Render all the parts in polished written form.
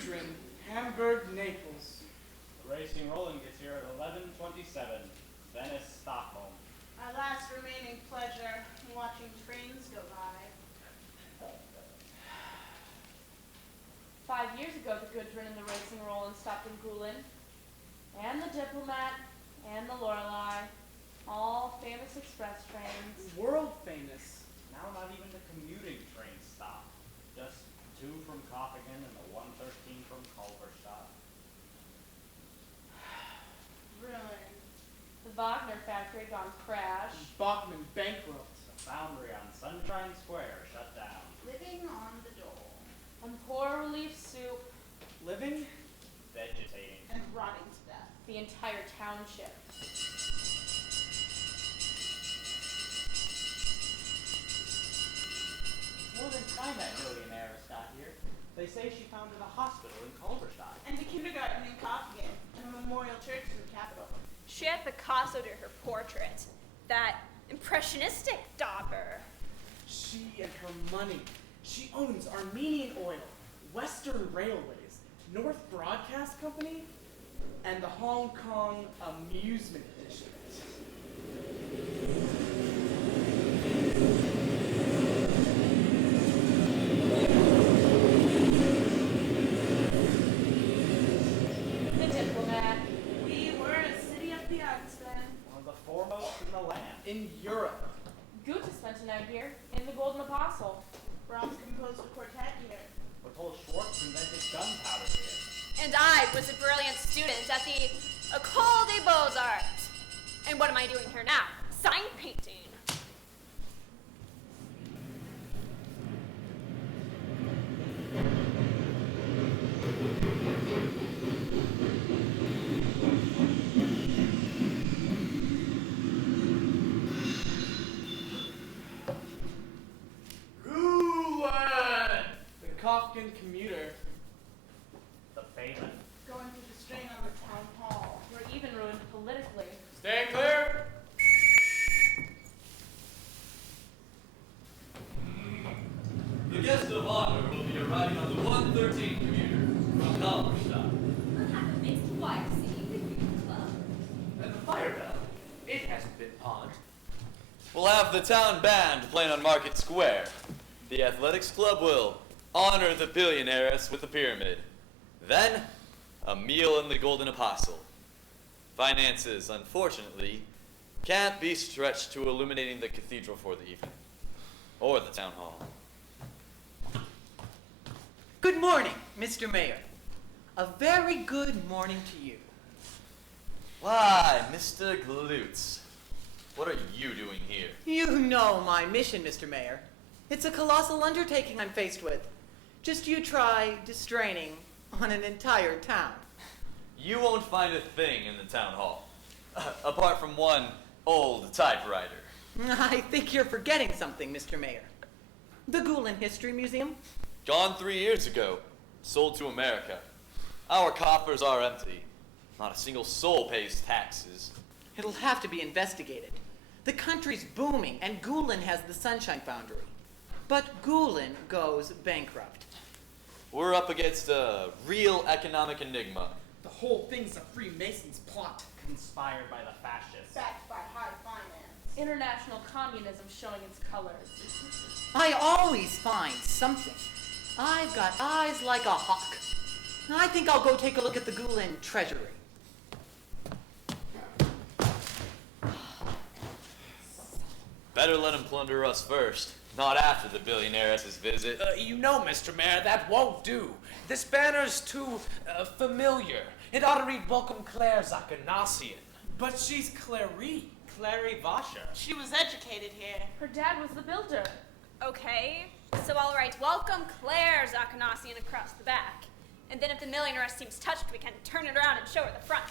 Gudrun, Hamburg, Naples. The racing rolling gets here at 11:27. Venice, Stockholm. Our last remaining pleasure in watching trains go by. 5 years ago, the Gudrun and the racing Roland stopped in Gulen, and the Diplomat, and the Lorelei, all famous express trains. World famous. Now not even the commuting trains stop. Just 2 from Copenhagen and the 113 from Culverstadt. Ruined. The Wagner factory gone crash. Bachmann bankrupt. The foundry on Sunshine Square shut down. Living on the dole. On poor relief soup. Living? Vegetating. And rotting to death. The entire township. More than time that millionaire got here. They say she founded a hospital in Culverstadt. And a kindergarten in Copenhagen. And a memorial church in the capital. She had Picasso do her portrait. That impressionistic dauber. She and her money. She owns Armenian Oil, Western Railways, North Broadcast Company, and the Hong Kong Amusement District. The Diplomat. We were a city of the arts then. One of the foremost in the land. In Europe. Goethe spent a night here in the Golden Apostle. Brahms composed a quartet here. We're told Schwartz invented gunpowder here. And I was a brilliant student at the École des Beaux-Arts. And what am I doing here now? Sign painting. Kafkan commuter. The Phaeton. Going through the strain on the town hall. We're even ruined politically. Stand clear. The guest of honor will be arriving on the 113 commuter from Halberstadt. We'll have a mixed choir singing the Greek club. And the fire bell. It hasn't been pawned. We'll have the town band playing on Market Square. The athletics club will honor the billionaires with a pyramid. Then, a meal in the Golden Apostle. Finances, unfortunately, can't be stretched to illuminating the cathedral for the evening. Or the town hall. Good morning, Mr. Mayor. A very good morning to you. Why, Mr. Glutz, what are you doing here? You know my mission, Mr. Mayor. It's a colossal undertaking I'm faced with. Just you try distraining on an entire town. You won't find a thing in the town hall, apart from one old typewriter. I think you're forgetting something, Mr. Mayor. The Gulen History Museum? Gone 3 years ago, sold to America. Our coffers are empty. Not a single soul pays taxes. It'll have to be investigated. The country's booming, and Gulen has the Sunshine Foundry. But Gulen goes bankrupt. We're up against a real economic enigma. The whole thing's a Freemasons plot. Conspired by the fascists. Backed by high finance. International communism showing its colors. I always find something. I've got eyes like a hawk. I think I'll go take a look at the Gulen treasury. Better let him plunder us first, not after the billionaire's visit. You know, Mr. Mayor, that won't do. This banner's too familiar. It ought to read Welcome Claire Zakanassian. But she's Clary. Clary Vasha. She was educated here. Her dad was the builder. Okay, so I'll write Welcome Claire Zakanassian across the back. And then if the millionaire seems touched, we can turn it around and show her the front.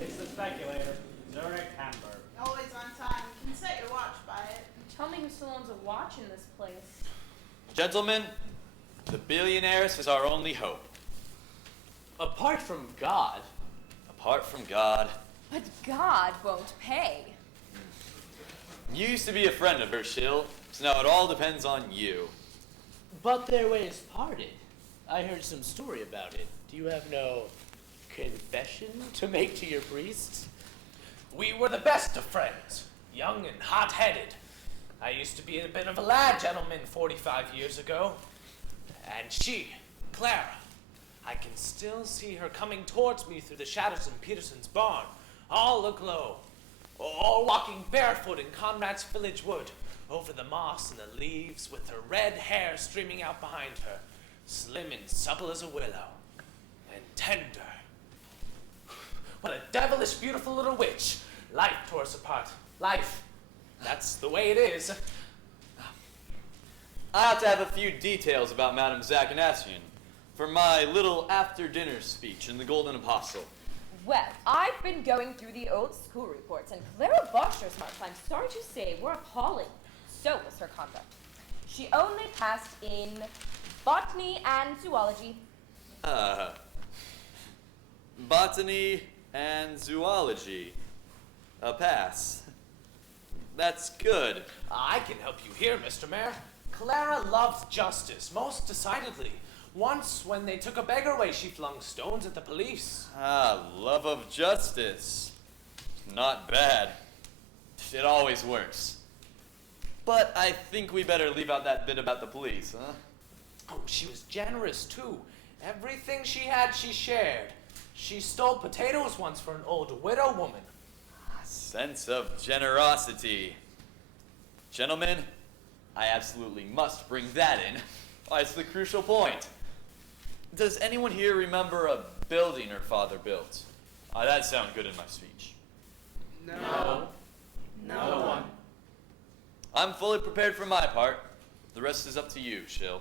It's the speculator. Zurich, Hamburg. Always on time. You can set your watch by it. Tell me who still owns a watch much in this place. Gentlemen, the billionaires is our only hope. Apart from God, Apart from God, But God won't pay. you used to be a friend of her, Shill, so now it all depends on you. But their ways parted. I heard some story about it. Do you have no confession to make to your priests? we were the best of friends, young and hot-headed. I used to be a bit of a lad gentleman 45 years ago. And she, Clara, I can still see her coming towards me through the shadows in Peterson's barn, all aglow, or walking barefoot in Conrad's village wood, over the moss and the leaves, with her red hair streaming out behind her, slim and supple as a willow, and tender. What a devilish beautiful little witch. Life tore us apart. Life. That's the way it is. I have to have a few details about Madame Zachanasian for my little after-dinner speech in the Golden Apostle. Well, I've been going through the old school reports, and Clara Boschner's marks, I'm sorry to say, were appalling. So was her conduct. She only passed in botany and zoology. Botany and zoology. A pass. That's good. I can help you here, Mr. Mayor. Clara loves justice, most decidedly. Once, when they took a beggar away, she flung stones at the police. Love of justice. Not bad. It always works. But I think we better leave out that bit about the police, huh? Oh, she was generous, too. Everything she had, she shared. She stole potatoes once for an old widow woman. A sense of generosity. Gentlemen, I absolutely must bring that in. Why, it's the crucial point. Does anyone here remember a building her father built? That'd sound good in my speech. No. No one. I'm fully prepared for my part. The rest is up to you, Shill.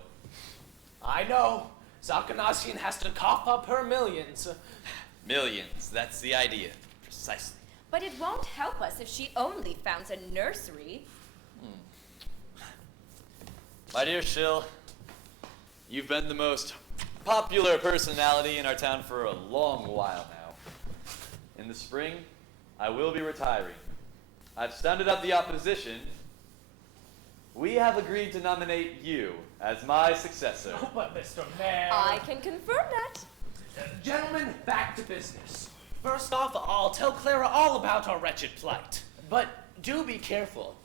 I know. Zachanasian has to cough up her millions. Millions, that's the idea. Precisely. But it won't help us if she only founds a nursery. My dear Shill, you've been the most popular personality in our town for a long while now. In the spring, I will be retiring. I've sounded out the opposition. We have agreed to nominate you as my successor. Oh, but Mr. Mayor. I can confirm that. Gentlemen, back to business. First off, I'll tell Clara all about our wretched plight. But do be careful.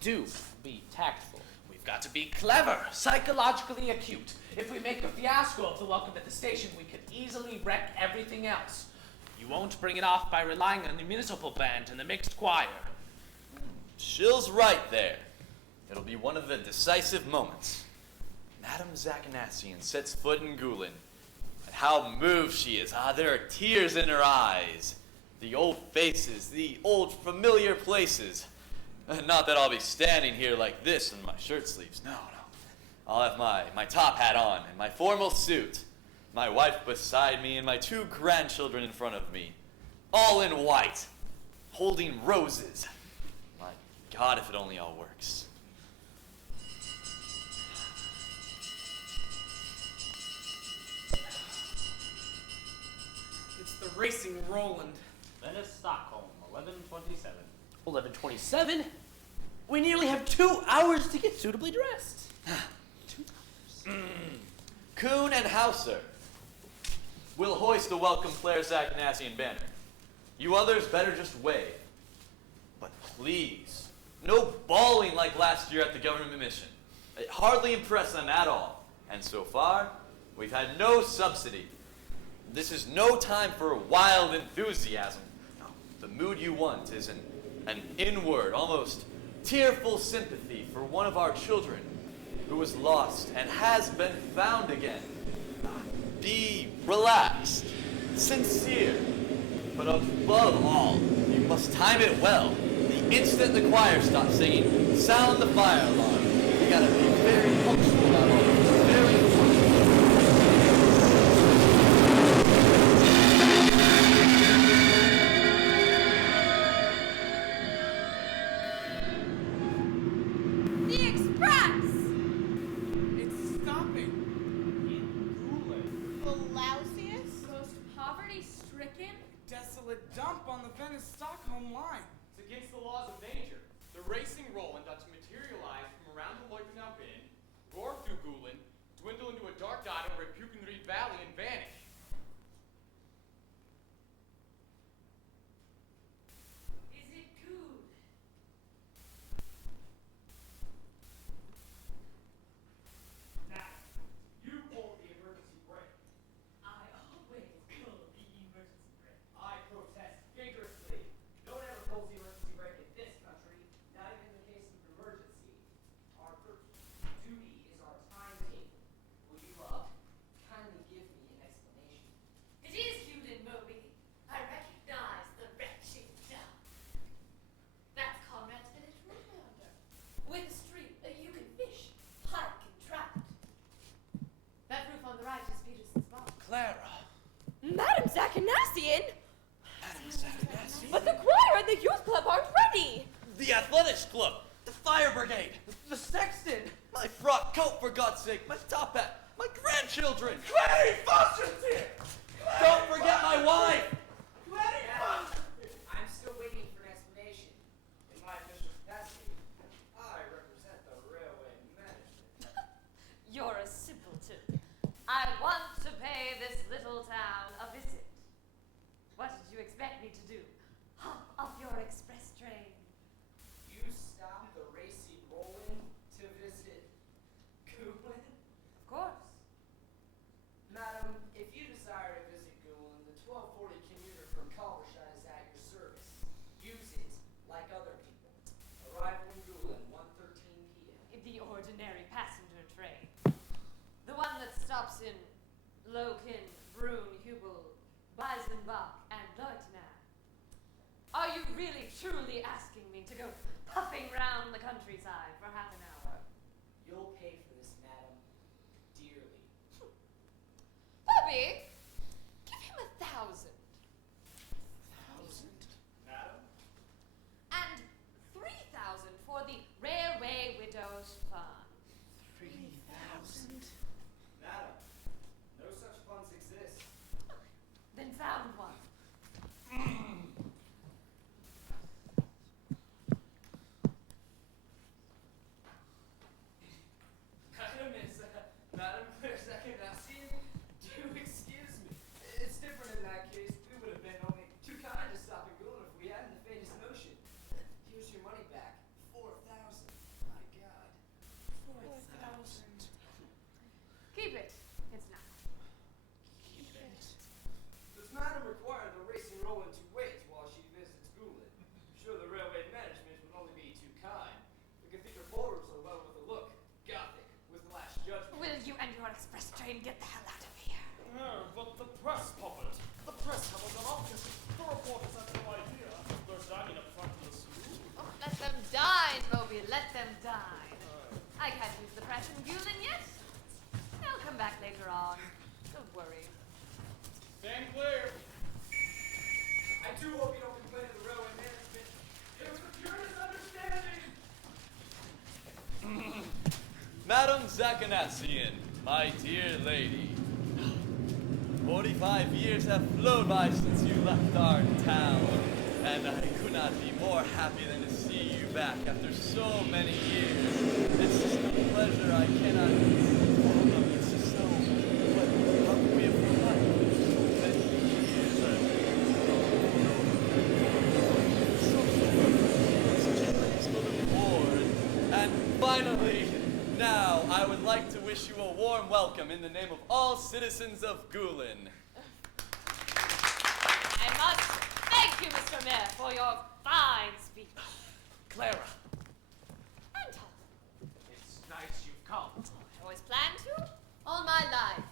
Do be tactful. We've got to be clever, psychologically acute. If we make a fiasco of the welcome at the station, we could easily wreck everything else. You won't bring it off by relying on the municipal band and the mixed choir. Shill's right there. It'll be one of the decisive moments. Madame Zachanasian sets foot in Goulin. And how moved she is. There are tears in her eyes. The old faces, the old familiar places. Not that I'll be standing here like this in my shirt sleeves. No. I'll have my top hat on and my formal suit. My wife beside me and my 2 grandchildren in front of me. All in white. Holding roses. My God, if it only all works. It's the racing Roland. Venice, Stockholm, 11:27. 11:27? We nearly have 2 hours to get suitably dressed. 2 hours. Kuhn and Hauser will hoist the welcome Claire Zachanasian banner. You others better just wave. But please, no bawling like last year at the government mission. It hardly impressed them at all. And so far, we've had no subsidy. This is no time for wild enthusiasm. No, the mood you want is an inward, almost tearful sympathy for one of our children who was lost and has been found again. Be relaxed, sincere, but above all, you must time it well. The instant the choir stops singing, sound the fire alarm. You gotta be very punctual about all this. Very The express! his Stockholm line? It's against the laws of nature. The racing Roland ought to materialize from around the Leutenau Bin, roar through Gulen, dwindle into a dark dot over at Pukenreed Valley, and vanish. Is it good? Now, you pulled the emergency brake. I always pull the emergency brake. I protest vigorously. No one ever pulls the emergency brake in this country, not even in the case of an emergency. Our first duty is our timetable. Will you, kindly give me an explanation? It is cute and Moby. I recognize the wretched dog. That's Conrad's village road yonder. With a stream, you can fish, hike, and trout. That roof on the right is Peterson's barn. Clara. Madam Zachanasian! Madam Zachanasian. But the choir and the youth club aren't ready! The athletics club, the fire brigade, The sexton! my frock coat for God's sake, my top hat, my grandchildren. Clary Foster's here! Don't forget my wife. Clary Foster! I'm still waiting for an explanation. In my official capacity, I represent the railway management. You're a simpleton. I want to pay this little town a visit. What did you expect me to do? Hop off your express train? You stopped the racy Roland to visit Gulen? Of course. Madam, if you desire to visit Gulen, the 1240 commuter from Calvershine is at your service. Use it like other people. Arrival in Gulen, 1:13 p.m. The ordinary passenger train. The one that stops in Loken, Brunn, Hubel, Weisenbach, and Leutenau. Are you really truly asking me to go puffing round the countryside for half an hour? You'll pay for this, madam, dearly. Bobby, give him 1,000. 1,000? Madam? And 3,000 for the Railway Widows Fund. 3,000? Madam, no such funds exist. Then found one. Madam Claire Zachanasian, do excuse me. It's different in that case. We would have been only too kind to stop at Gulen if we hadn't the faintest notion. Here's your money back. 4,000. My God. 4,000. Keep it. It's not. Keep it. Does Madam require the racing Roland to wait while she visits Gulen? Sure, the railway management would only be too kind. The cathedral ballrooms are well with a look. Gothic, with Last Judgment. Will you and your express train get the hell out of here? No, but the press puppet. The press have an office. The reporters have no idea. They're standing up front of the saloon. Oh, let them dine, Moby. Let them dine. I can't use the press in Gulen yet. They'll come back later on. Don't worry. Stand clear. I do hope you don't complain to the railway management. It was the purest understanding. Madam Zachanasian, my dear lady. 45 years have flown by since you left our town, and I could not be more happy than to see you back after so many years. It's just a pleasure I cannot fathom. It's just so, but how can we have forgotten so many years? Such a graceful reward. And finally, now, I would like to wish you a warm welcome in the name of all citizens of Gulen. I must thank you, Mr. Mayor, for your fine speech. Clara. Anton. It's nice you've come. I always planned to. All my life.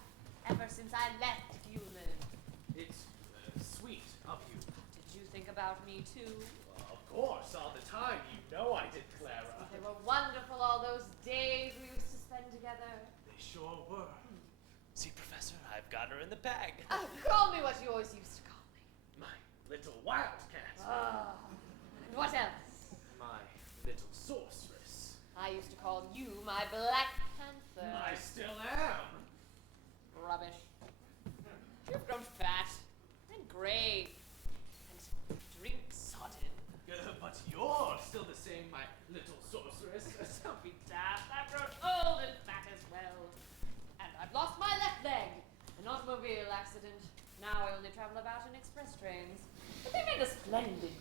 Ever since I left Gulen. It's sweet of you. Did you think about me, too? Of course, all the time. You know I did, Clara. They were wonderful, all those days we used to spend together. They sure were. See, Professor, I've got her in the bag. Call me what you always used to call me. My little wildcat. Ah. And what else? My little sorceress. I used to call you my Black Panther. I still am. Rubbish. You've grown fat and grey and drinks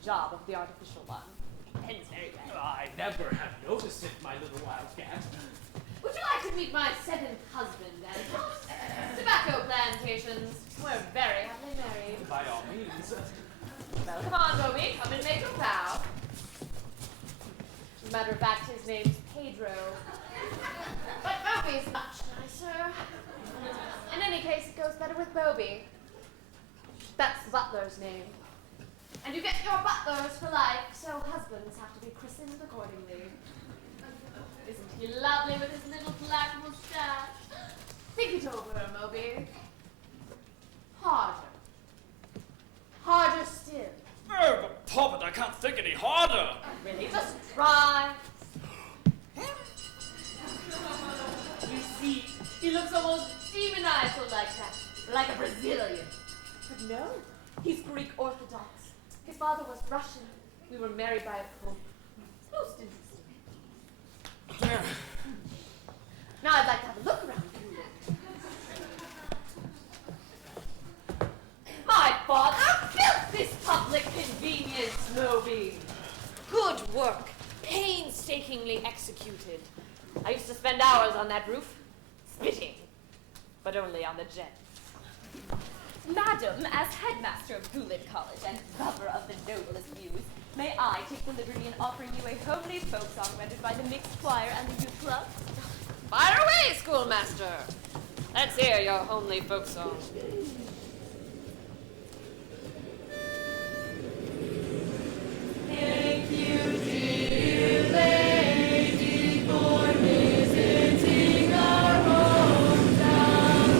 job of the artificial one. Ends very well. I never have noticed it, my little wildcat. Would you like to meet my second husband, Anton? Tobacco plantations. We're very happily married. By all means. Well, come on, Moby. Come and make your bow. As a matter of fact, his name's Pedro. But Moby's much nicer. In any case, it goes better with Moby. That's the butler's name. And you get your butlers for life, so husbands have to be christened accordingly. Isn't he lovely with his little black mustache? Think it over, Moby. Harder. Harder still. Oh, but Poppet, I can't think any harder. Really, just try. You see, he looks almost demoniacal like that, like a Brazilian. But no, he's Greek Orthodox. His father was Russian. We were married by a pope. It's most interesting. Now I'd like to have a look around you. My father built this public convenience, Moby. Good work. Painstakingly executed. I used to spend hours on that roof, spitting, but only on the gents. Madam, as headmaster of Goulid College and lover of the noblest views, may I take the liberty in offering you a homely folk song rendered by the mixed choir and the youth club? Fire away, schoolmaster. Let's hear your homely folk song. Thank you, dear lady, for visiting our hometown.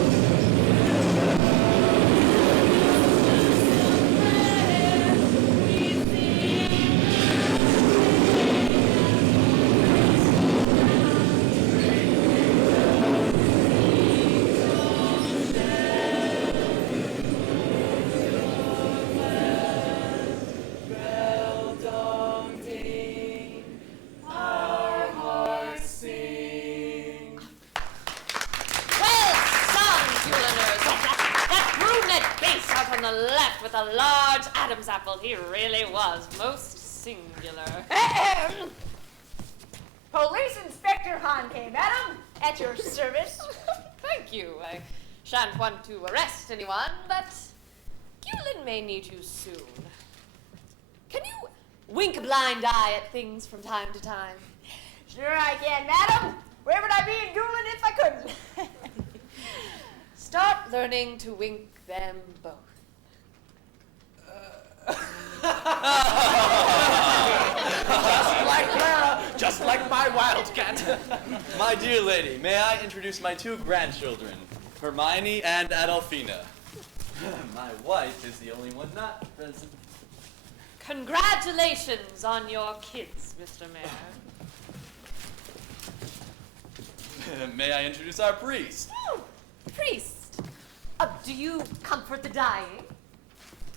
We the left with a large Adam's apple. He really was most singular. Police Inspector Hanke, madam, at your service. Thank you. I shan't want to arrest anyone, but Gulin may need you soon. Can you wink a blind eye at things from time to time? Sure I can, madam. Where would I be in Goulin if I couldn't? Start learning to wink them both. Just like Clara, just like my wildcat. My dear lady, may I introduce my two grandchildren, Hermione and Adolphina. My wife is the only one not present. Congratulations on your kids, Mr. Mayor. May I introduce our priest? Oh, priest. Do you comfort the dying?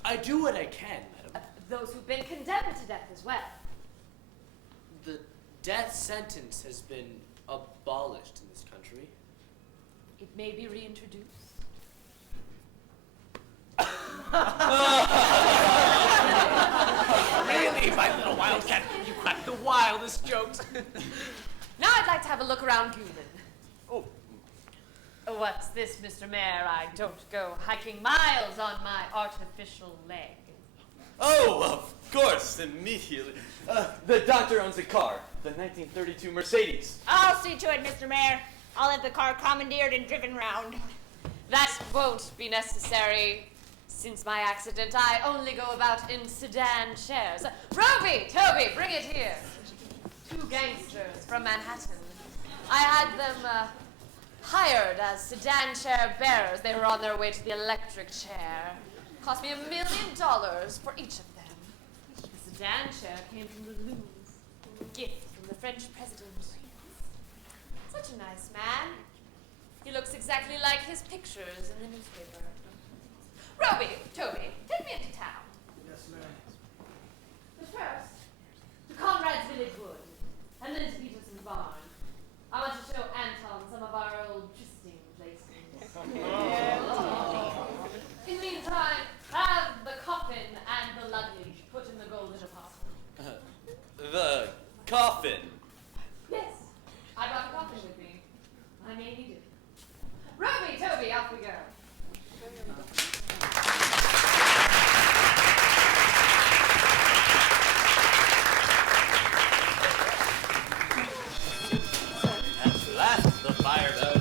I do what I can, madam. Those who've been condemned to death as well. The death sentence has been abolished in this country. It may be reintroduced. Really, my little wildcat, you crack the wildest jokes. Now I'd like to have a look around Gulin. Oh. What's this, Mr. Mayor? I don't go hiking miles on my artificial leg. Oh, of course, immediately. The doctor owns a car, the 1932 Mercedes. I'll see to it, Mr. Mayor. I'll have the car commandeered and driven round. That won't be necessary. Since my accident, I only go about in sedan chairs. Roby, Toby, bring it here. Two gangsters from Manhattan. I had them hired as sedan chair bearers. They were on their way to the electric chair. Cost me $1 million for each of them. The sedan chair came from the Louvre. Gift from the French president. Such a nice man. He looks exactly like his pictures in the newspaper. Roby, Toby, take me into town. Yes, ma'am. But first, to Conrad's Village Wood, and then to Peterson's Barn. I want to show Anton some of our old trysting places. In the meantime, have the coffin and the luggage put in the golden coffin. Yes, I brought the coffin with me. I may need it. Roby, Toby, off we go. At last, the fire bell.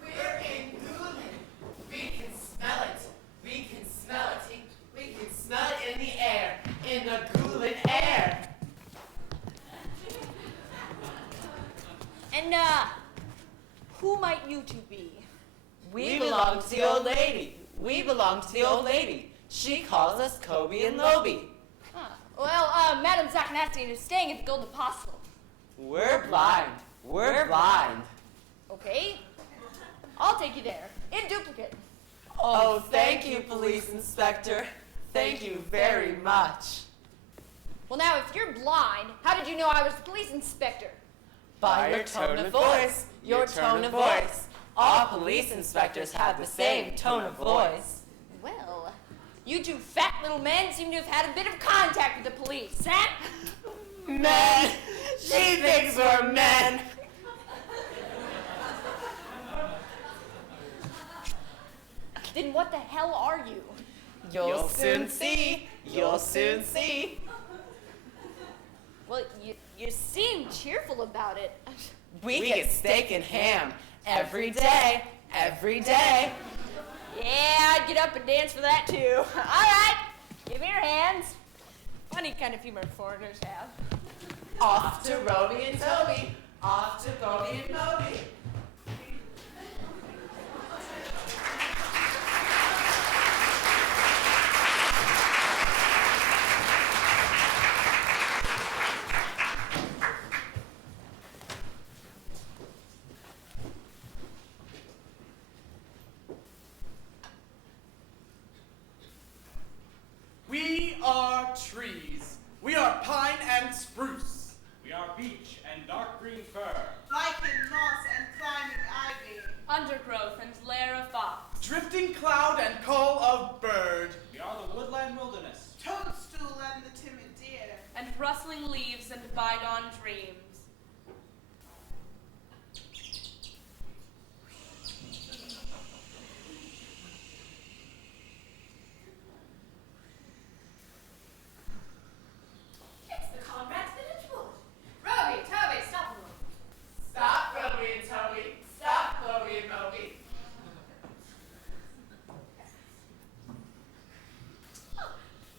We're in Gulen. We can smell it. We can smell it. We can smell it in the air. In the Gulen air. And, who might you two be? We belong to the old lady. We belong to the old lady. She calls us Kobe and Loby. Well, Madam Zaknastian is staying at the Golden Apostle. We're blind. We're blind. Okay? I'll take you there, in duplicate. Oh, thank you, police inspector. Thank you very much. Well, now, if you're blind, how did you know I was the police inspector? By your tone of voice. Your tone of voice. All police inspectors have the same tone of voice. Well, you two fat little men seem to have had a bit of contact with the police, huh? Men! She thinks we're men! Then what the hell are you? You'll soon see. You'll soon see. Well, you seem cheerful about it. We get steak and ham every day. Every day. Yeah, I'd get up and dance for that too. All right, give me your hands. Funny kind of humor foreigners have. Off to Roby and Toby. Off to Kobe and Moby. We are trees. We are pine and spruce. We are beech and dark green fir. Lichen, moss, and climbing ivy. Undergrowth and lair of fox. Drifting cloud and call of bird. We are the woodland wilderness. Toadstool and the timid deer. And rustling leaves and bygone dreams. It's the Conrad's Village Wood. Roby, Toby, stop a moment. Stop, Roby and Toby. Stop, Chloe and Moby.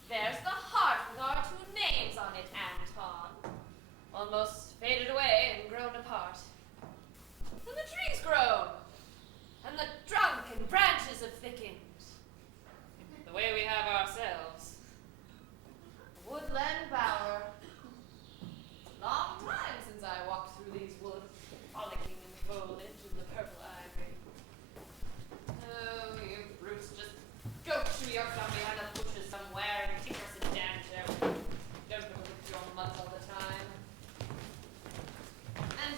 There's the heart with our two names on it, Anton. Almost faded away and grown apart. And the trees grown. And the trunk and branches have thickened. The way we have ourselves. Woodland bower. Long time since I walked through these woods, frolicking in the foliage and the purple ivy. Oh, you brutes, just go chew your gum behind the bushes somewhere and tinker some damn show. Don't go with your mouth all the time. And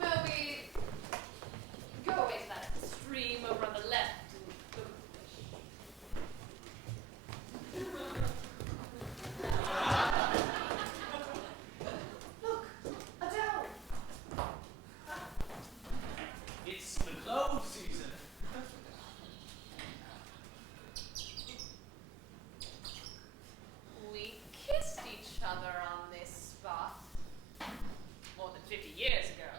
Moby, go away to that stream over on the left and look at the fish. Look, a doe. It's the clove season. We kissed each other on this spot more than 50 years ago.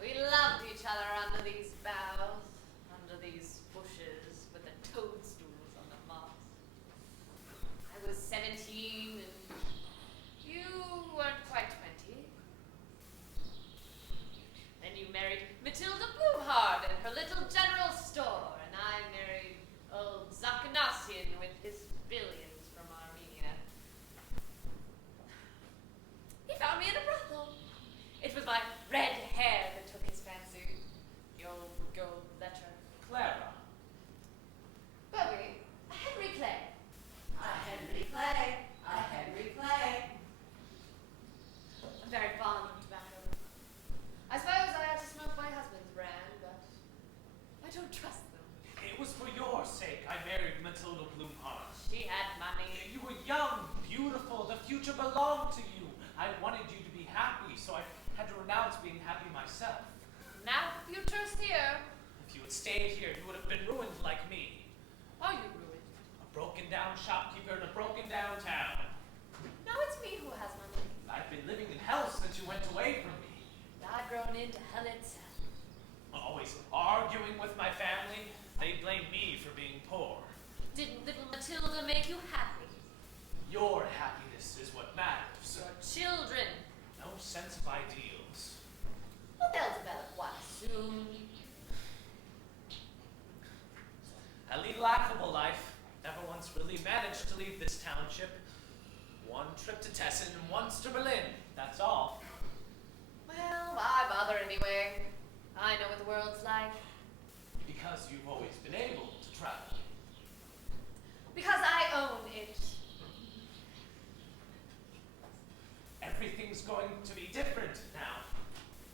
We loved each other under these boughs, under these bushes with the toadstools on the moss. I was 17 and you weren't quite 20. Then you married Matilda Blumhard and her little general store, and I married old Zakanassian with his billions from Armenia. He found me in a brothel. It was my red hair that took his fancy. The old future's here. If you had stayed here, you would have been ruined like me. Are you ruined? A broken down shopkeeper in a broken down town. No, it's me who has money. I've been living in hell since you went away from me. I've grown into hell itself. Always arguing with my family. They blame me for being poor. Didn't little Matilda make you happy? Your happiness is what matters. Your children. No sense of ideals. Well, they'll develop one soon. I lead a laughable life. Never once really managed to leave this township. One trip to Tessen and once to Berlin. That's all. Well, why bother anyway? I know what the world's like. Because you've always been able to travel. Because I own it. Everything's going to be different now.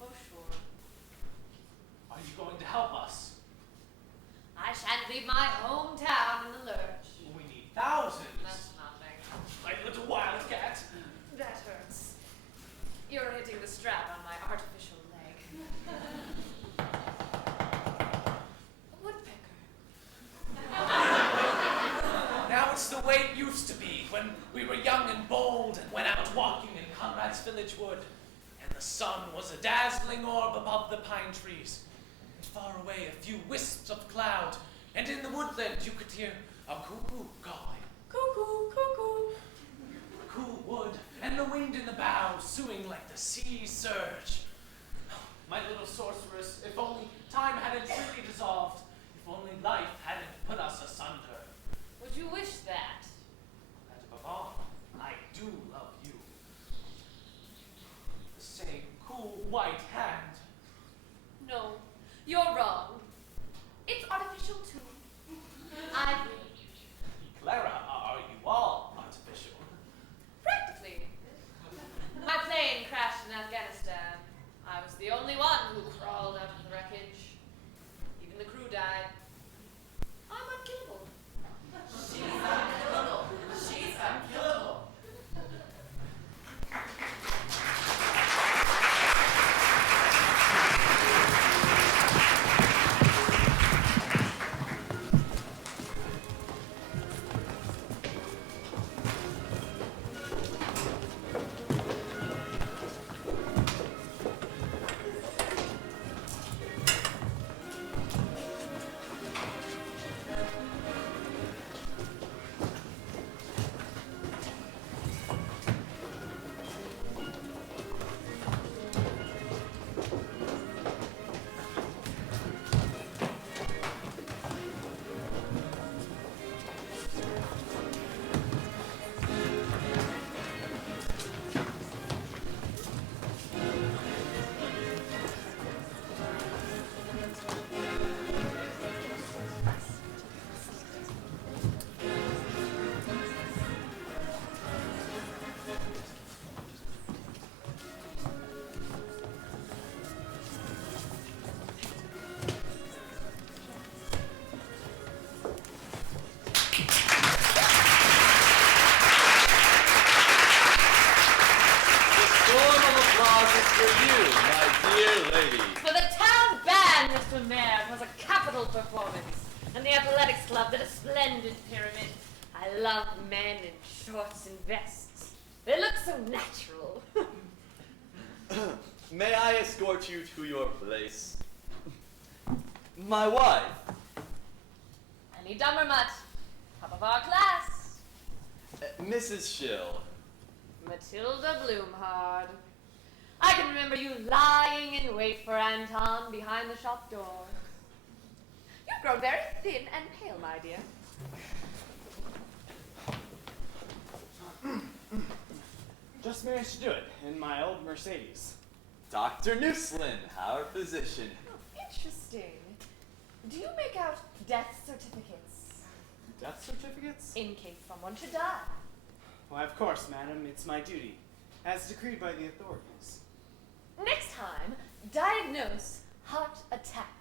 Oh, sure. Are you going to help us? I shan't leave my hometown in the lurch. We need thousands. That's nothing. Like little wildcat. That hurts. You're hitting the strap on my artificial leg. A woodpecker. Now it's the way it used to be when we were young and bold and went out walking in Conrad's village wood. And the sun was a dazzling orb above the pine trees. And far away a few wisps of cloud. And in the woodland you could hear a cuckoo calling. Cuckoo, cuckoo. Cool wood and the wind in the boughs soughing like the sea surge. My little sorceress, if only time hadn't really dissolved, if only life hadn't put us asunder. Would you wish that? And above all, I do love you. The same cool white hand. No, you're wrong. It's artificial too. I Clara, are you all artificial? practically. My plane crashed in Afghanistan. I was the only one who crawled out of the wreckage. Even the crew died. I'm unkillable. She's unkillable. She's unkillable. For the town band, Mr. Mayor, it was a capital performance. And the athletics club did a splendid pyramid. I love men in shorts and vests. They look so natural. May I escort you to your place? My wife. Annie Dummermutt, top of our class. Mrs. Schill. Matilda Bloomhard. I can remember you lying in wait for Anton behind the shop door. You've grown very thin and pale, my dear. Just managed to do it in my old Mercedes. Dr. Newslin, our physician. Oh, interesting. Do you make out death certificates? Death certificates? In case someone should die. Why, of course, madam. It's my duty, as decreed by the authorities. Next time, diagnose heart attack.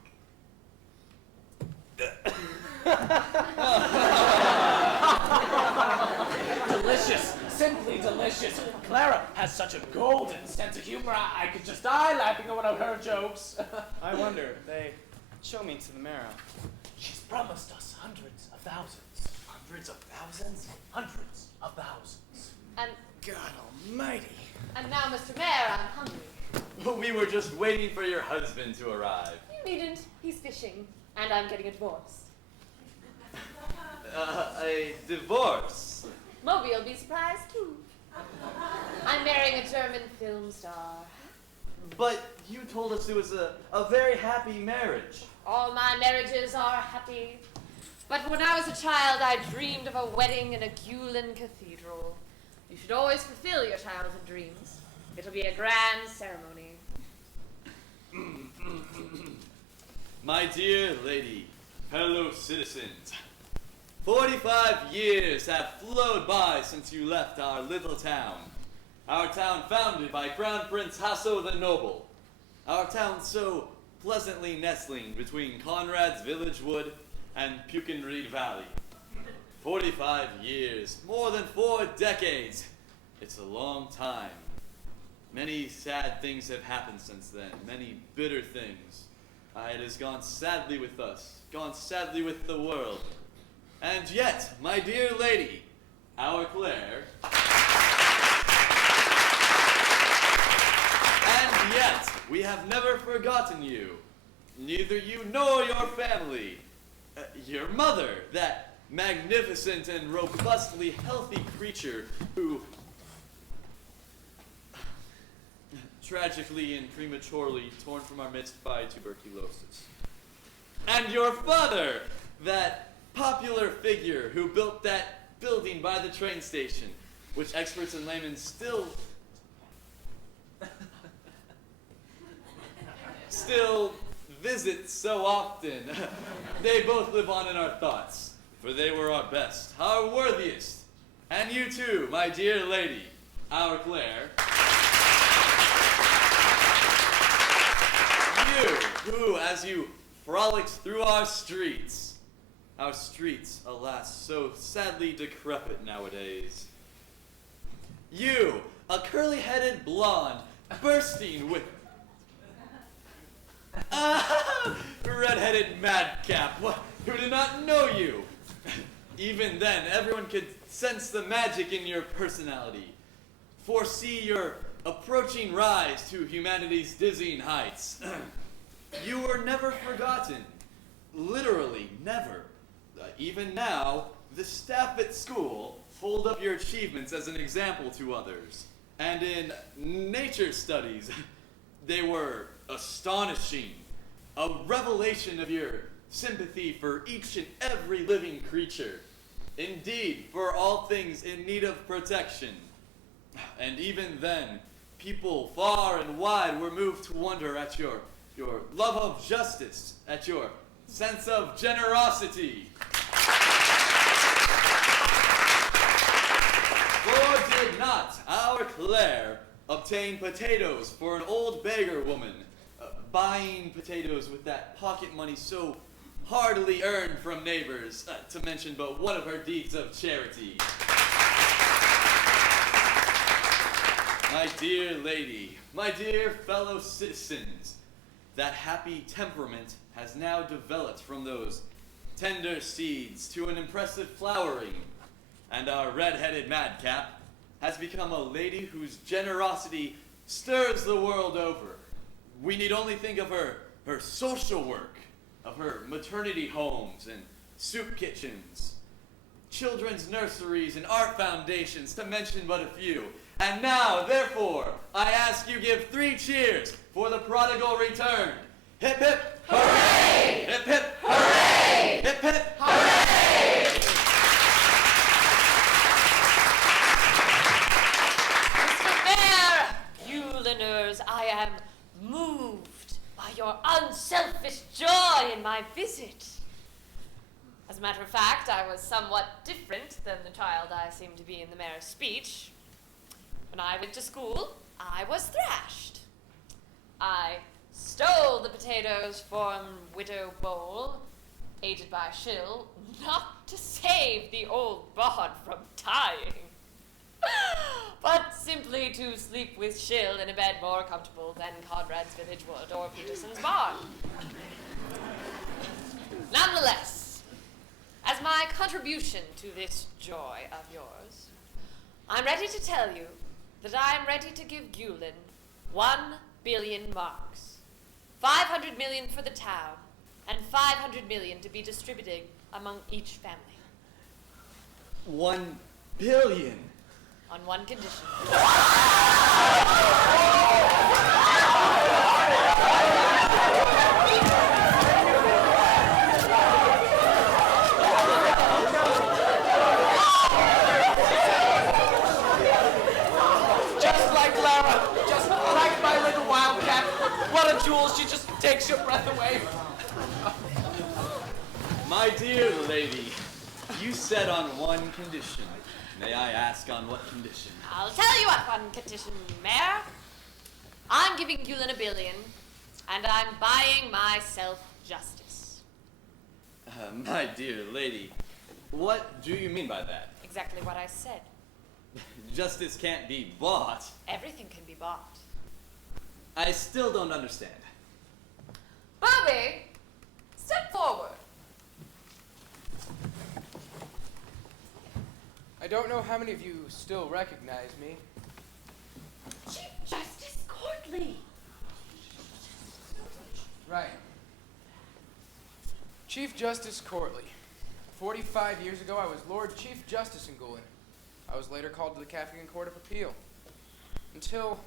Delicious. Simply delicious. Clara, has such a golden sense of humor. I could just die laughing at one of her jokes. I wonder, they show me to the marrow. She's promised us hundreds of thousands. Hundreds of thousands? Hundreds of thousands. And God almighty. now, Mr. Mayor, I'm hungry. We were just waiting for your husband to arrive. You needn't. He's fishing, and I'm getting a divorce. A divorce? Moby'll be surprised too. I'm marrying a German film star. But you told us it was a very happy marriage. All my marriages are happy. But when I was a child, I dreamed of a wedding in a Gulen cathedral. You should always fulfill your childhood dreams. It'll be a grand ceremony. My dear lady, fellow citizens, 45 years have flowed by since you left our little town. Our town founded by Crown Prince Hasso the Noble. Our town so pleasantly nestling between Conrad's Village Wood and Pukenreed Valley. 45 years, more than 4 decades. It's a long time. Many sad things have happened since then, many bitter things. It has gone sadly with us, gone sadly with the world. And yet, my dear lady, our Claire, and yet, we have never forgotten you. Neither you nor your family. Your mother, that magnificent and robustly healthy creature who tragically and prematurely torn from our midst by tuberculosis. And your father, that popular figure who built that building by the train station, which experts and laymen still visit so often. They both live on in our thoughts, for they were our best, our worthiest. And you too, my dear lady, our Claire. You, who, as you frolicked through our streets, alas, so sadly decrepit nowadays. You, a curly-headed blonde, bursting with red-headed madcap, who did not know you. Even then, everyone could sense the magic in your personality, foresee your approaching rise to humanity's dizzying heights. You were never forgotten. Literally, never. Even now, the staff at school hold up your achievements as an example to others. And in nature studies, they were astonishing. A revelation of your sympathy for each and every living creature. Indeed, for all things in need of protection. And even then, people far and wide were moved to wonder at your love of justice, at your sense of generosity. For did not our Claire obtain potatoes for an old beggar woman, buying potatoes with that pocket money so hardily earned from neighbors, to mention but one of her deeds of charity? My dear lady, my dear fellow citizens, that happy temperament has now developed from those tender seeds to an impressive flowering, and our red-headed madcap has become a lady whose generosity stirs the world over. We need only think of her social work, of her maternity homes and soup kitchens, children's nurseries and art foundations, to mention but a few. And now, therefore, I ask you give 3 cheers for the prodigal returned. Hip hip hooray! Hip hip hooray! Hip hip hooray! Mr. Mayor, Guleners, I am moved by your unselfish joy in my visit. As a matter of fact, I was somewhat different than the child I seem to be in the mayor's speech. When I went to school, I was thrashed. I stole the potatoes from Widow Bowl, aided by Shill, not to save the old bard from dying. but simply to sleep with Shill in a bed more comfortable than Conrad's village wood or Peterson's barn. Nonetheless, as my contribution to this joy of yours, I'm ready to tell you that I am ready to give Gulin 1 billion marks, 500 million for the town, and 500 million to be distributed among each family. 1 billion. On one condition. Just like Clara, just like my little wildcat. What a jewel, she just takes your breath away. My dear lady, you said on one condition. May I ask on what condition? I'll tell you what one condition, Mayor. I'm giving Gulin 1 billion, and I'm buying myself justice. My dear lady, what do you mean by that? Exactly what I said. Justice can't be bought. Everything can be bought. I still don't understand. Bobby, step forward. I don't know how many of you still recognize me. Chief Justice Courtly. Right. Chief Justice Courtly. 45 years ago, I was Lord Chief Justice in Gulin. I was later called to the Catholic Court of Appeal. Until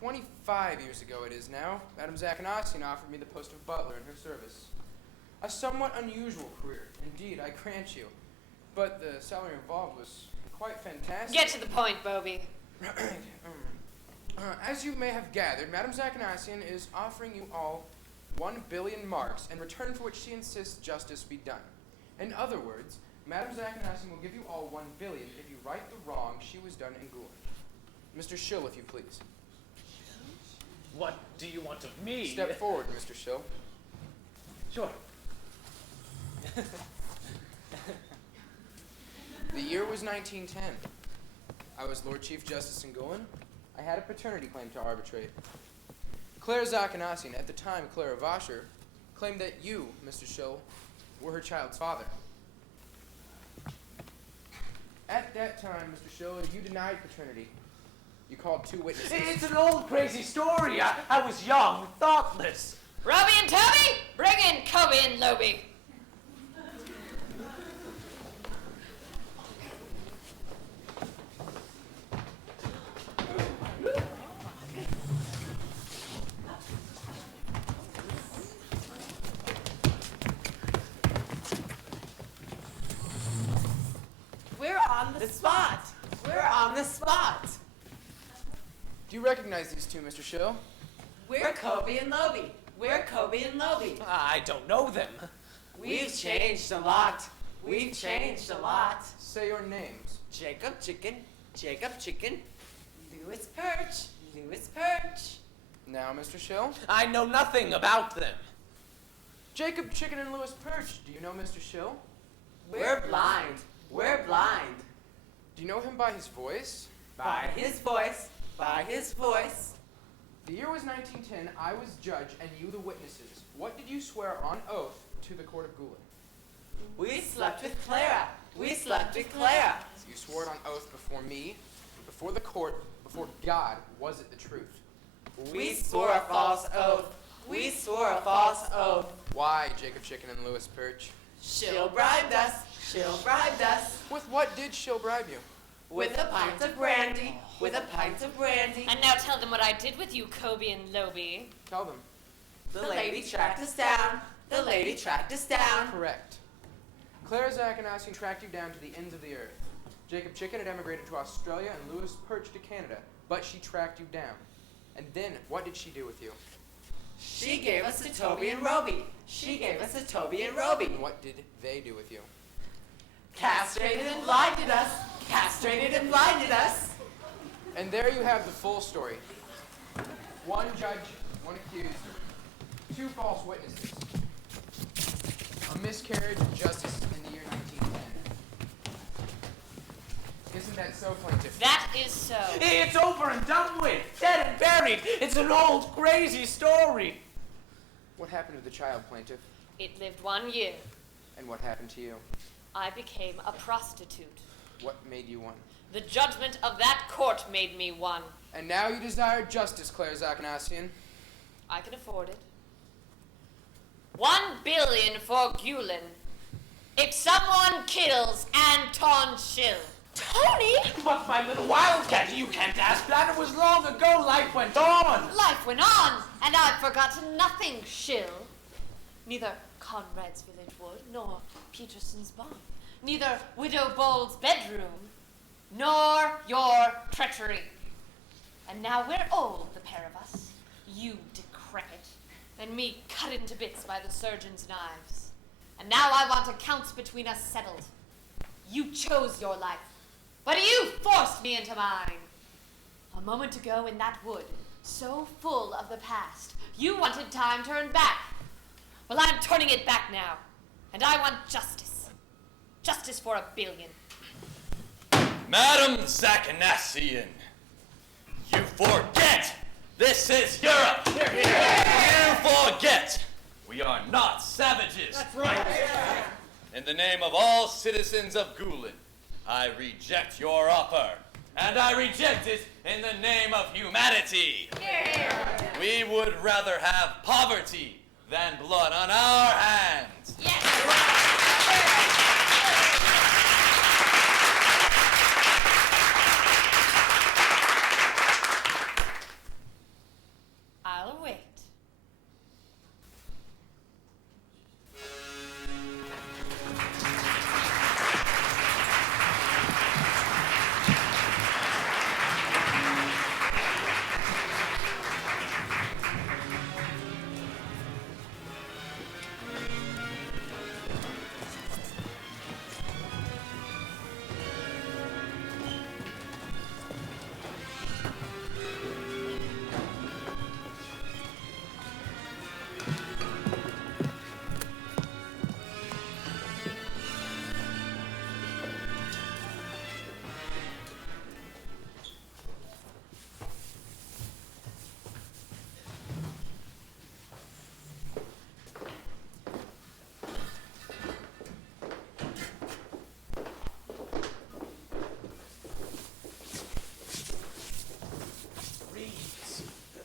25 years ago it is now, Madame Zakanassian offered me the post of butler in her service. A somewhat unusual career, indeed, I grant you. But the salary involved was quite fantastic. Get to the point, Bobby. As you may have gathered, Madame Zakanassian is offering you all 1 billion marks in return for which she insists justice be done. In other words, Madame Zakanassian will give you all 1 billion if you right the wrong she was done in Gulin. Mr. Shill, if you please. What do you want of me? Step forward, Mr. Shill. Sure. The year was 1910. I was Lord Chief Justice in Gulin. I had a paternity claim to arbitrate. Clara Zakanassian, at the time Clara Vasher, claimed that you, Mr. Shill, were her child's father. At that time, Mr. Shill, you denied paternity. You called 2 witnesses. It's an old crazy story. I was young, thoughtless. Roby and Toby, bring in Kobe and Loby. We're on the spot. We're on the spot. Do you recognize these 2, Mr. Shill? We're Kobe and Loby. We're Kobe and Loby. I don't know them. We've changed a lot. We've changed a lot. Say your names. Jacob Chicken, Jacob Chicken, Louis Perch, Louis Perch. Now, Mr. Shill? I know nothing about them. Jacob Chicken and Louis Perch. Do you know Mr. Shill? We're blind. We're blind. Do you know him by his voice? By his voice. By his voice. The year was 1910. I was judge and you the witnesses. What did you swear on oath to the court of Gulin? We slept with Clara. We slept with Clara. You swore it on oath before me, before the court, before God. Was it the truth? We swore a false oath. We swore a false oath. Why, Jacob Chicken and Louis Perch? Shill bribed us. Shill bribed us. With what did Shill bribe you? With a pint of brandy. With a pint of brandy. And now tell them what I did with you, Kobe and Loby. Tell them. The lady tracked us down. The lady tracked us down. Correct. Clara Zakanassian tracked you down to the ends of the earth. Jacob Chicken had emigrated to Australia and Louis Perch to Canada, but she tracked you down. And then, what did she do with you? She gave us to Toby and Roby. She gave us to Toby and Roby. And what did they do with you? Castrated and blinded us. Castrated and blinded us. And there you have the full story. 1 judge, 1 accused, 2 false witnesses. A miscarriage of justice in the year 1910. Isn't Isn't that so, plaintiff? That is so. It's over and done with. Dead and buried. It's an old, crazy story. What happened to the child, plaintiff? It lived 1 year. And what happened to you? I became a prostitute. What made you one? The judgment of that court made me one. And now you desire justice, Clara Zakanassian. I can afford it. 1 billion for Gulen. If someone kills Anton Schill. Tony! But my little wildcat, you can't ask that. It was long ago. Life went on. Life went on, and I've forgotten nothing, Schill. Neither Conrad's village wood, nor Peterson's barn. Neither Widow Bold's bedroom, nor your treachery. And now we're old, the pair of us. You decrepit, and me cut into bits by the surgeon's knives. And now I want accounts between us settled. You chose your life, but you forced me into mine. A moment ago in that wood, so full of the past, you wanted time turned back. Well, I'm turning it back now, and I want justice. Justice for 1 billion. Madam Zakanassian, you forget this is Europe. You forget we are not savages. That's right. In the name of all citizens of Gulen, I reject your offer. And I reject it in the name of humanity. We would rather have poverty than blood on our hands. I'll wait.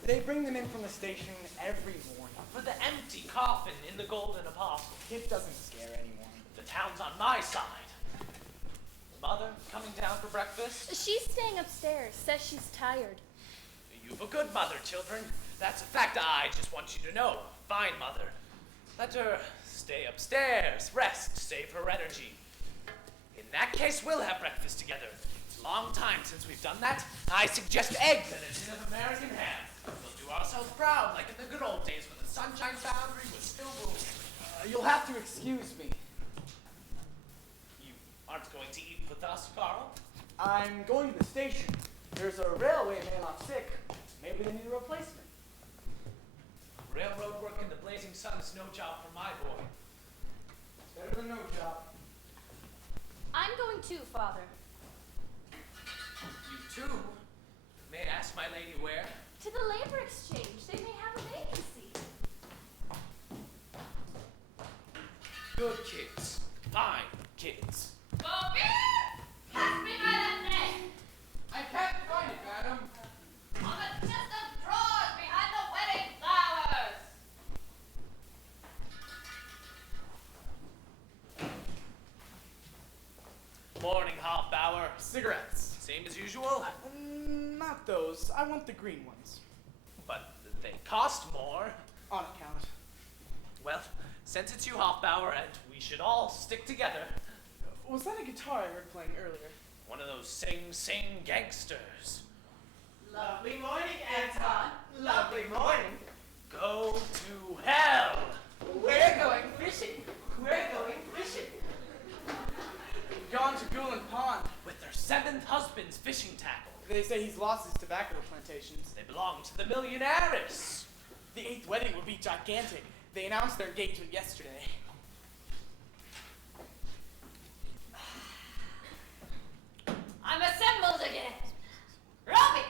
They bring them in from the station every morning. For the empty coffin in the Golden Apostle. It doesn't scare anyone. The town's on my side. Mother coming down for breakfast? She's staying upstairs. Says she's tired. You've a good mother, children. That's a fact I just want you to know. Fine mother. Let her stay upstairs, rest, save her energy. In that case, we'll have breakfast together. It's a long time since we've done that. I suggest eggs and a tin of American ham. We'll do ourselves proud, like in the good old days when the Sunshine Foundry was still moving. You'll have to excuse me. You aren't going to eat with us, Carl? I'm going to the station. There's a railway man off sick. Maybe they need a replacement. Railroad work in the blazing sun is no job for my boy. It's better than no job. I'm going too, Father. You too? May I ask my lady where? To the labor exchange. They may have a vacancy. Good kids. Fine kids. Bobby! Catch me by the neck! I can't find it, madam. On the chest of drawers behind the wedding flowers! Morning, Hofbauer. Cigarettes. Same as usual? Not those. I want the green ones. But they cost more. On account. Well, since it's you, Hofbauer, and we should all stick together. Was that a guitar I heard playing earlier? One of those sing gangsters. Lovely morning, Anton. Lovely morning. Go to hell! We're going fishing. We're going fishing. Gone to Gulen Pond. With their 7th husband's fishing tackle. They say he's lost his tobacco plantations. They belong to the millionaires. The 8th wedding will be gigantic. They announced their engagement yesterday. I'm assembled again. Robbie,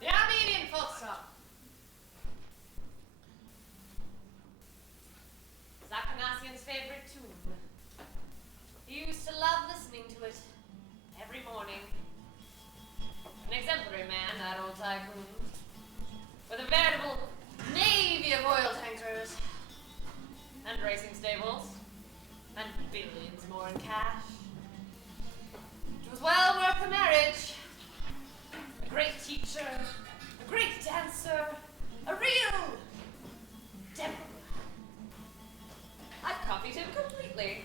the Armenian folk song. Zakanassian's favorite tune. He used to love listening to it every morning. An exemplary man, that old tycoon, with a veritable navy of oil tankers, and racing stables, and billions more in cash. It was well worth the marriage. A great teacher, a great dancer, a real devil. I copied him completely.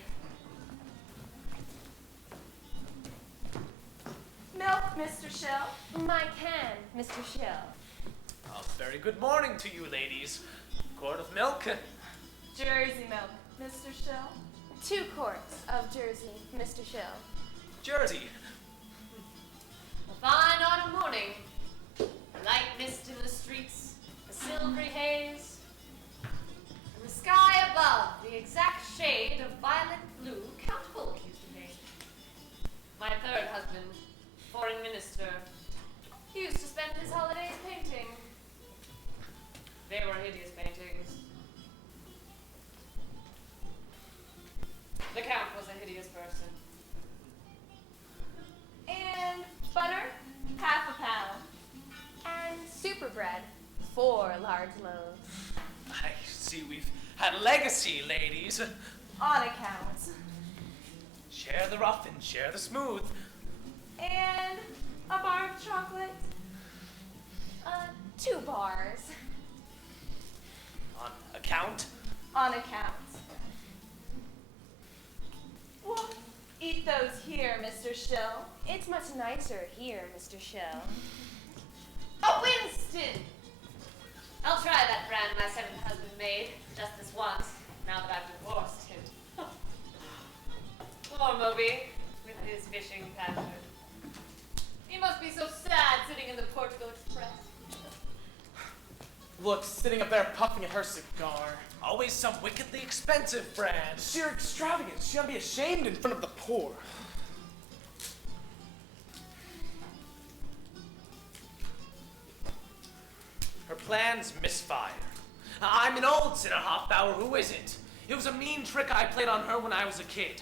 Milk, Mr. Shell. My can, Mr. Shell. A very good morning to you, ladies. Quart of milk. Jersey milk, Mr. Shell. 2 quarts of Jersey, Mr. Shell. Jersey. A fine autumn morning. A light mist in the streets, a silvery haze. And the sky above, the exact shade of violet blue Count Bullock used to paint. My third husband, foreign minister, he used to spend his holidays painting. They were hideous paintings. The Count was a hideous person. And butter, half a pound. And super bread, 4 large loaves. I see we've had a legacy, ladies. On account. Share the rough and share the smooth. And a bar of chocolate. 2 bars. On account. On account. Well, eat those here, Mr. Shill. It's much nicer here, Mr. Shell. A Winston! I'll try that brand my 7th husband made, just this once, now that I've divorced him. Poor Moby, with his fishing passion. He must be so sad sitting in the Portugal Express. Look, sitting up there puffing at her cigar. Always some wickedly expensive brand. Sheer extravagance. She ought to be ashamed in front of the poor. Her plans misfire. I'm an old Zitterhofbauer who isn't. It was a mean trick I played on her when I was a kid.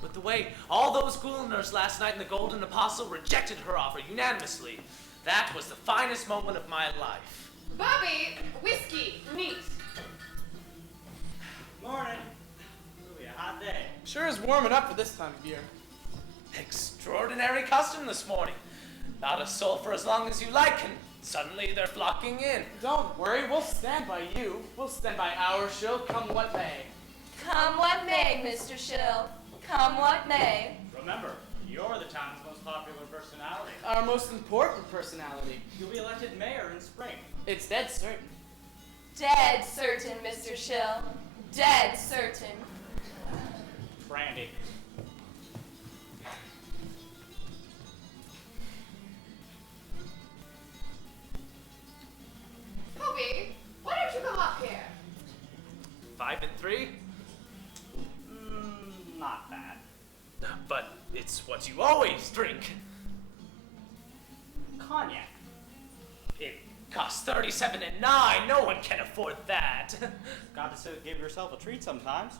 But the way all those Gulners last night in the Golden Apostle rejected her offer unanimously, that was the finest moment of my life. Bobby, whiskey, neat. Morning. It'll be a hot day. Sure is warming up for this time of year. Extraordinary custom this morning. Not a soul for as long as you like, and suddenly they're flocking in. Don't worry, we'll stand by you. We'll stand by our show, come what may. Come what may, Mr. Shill. Come what may. Remember, you're the town's most popular personality. Our most important personality. You'll be elected mayor in spring. It's dead certain. Dead certain, Mr. Shill. Dead certain. Brandy. Bobby, why don't you come up here? 5 and 3? Not bad. But it's what you always drink. Cognac. It costs 37 and 9. No one can afford that. Got to give yourself a treat sometimes.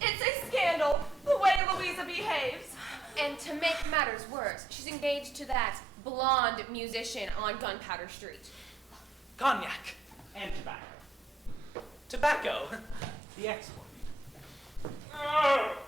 It's a scandal, the way Louisa behaves. And to make matters worse, she's engaged to that blonde musician on Gunpowder Street. Cognac. And tobacco. Tobacco. The export. Oh,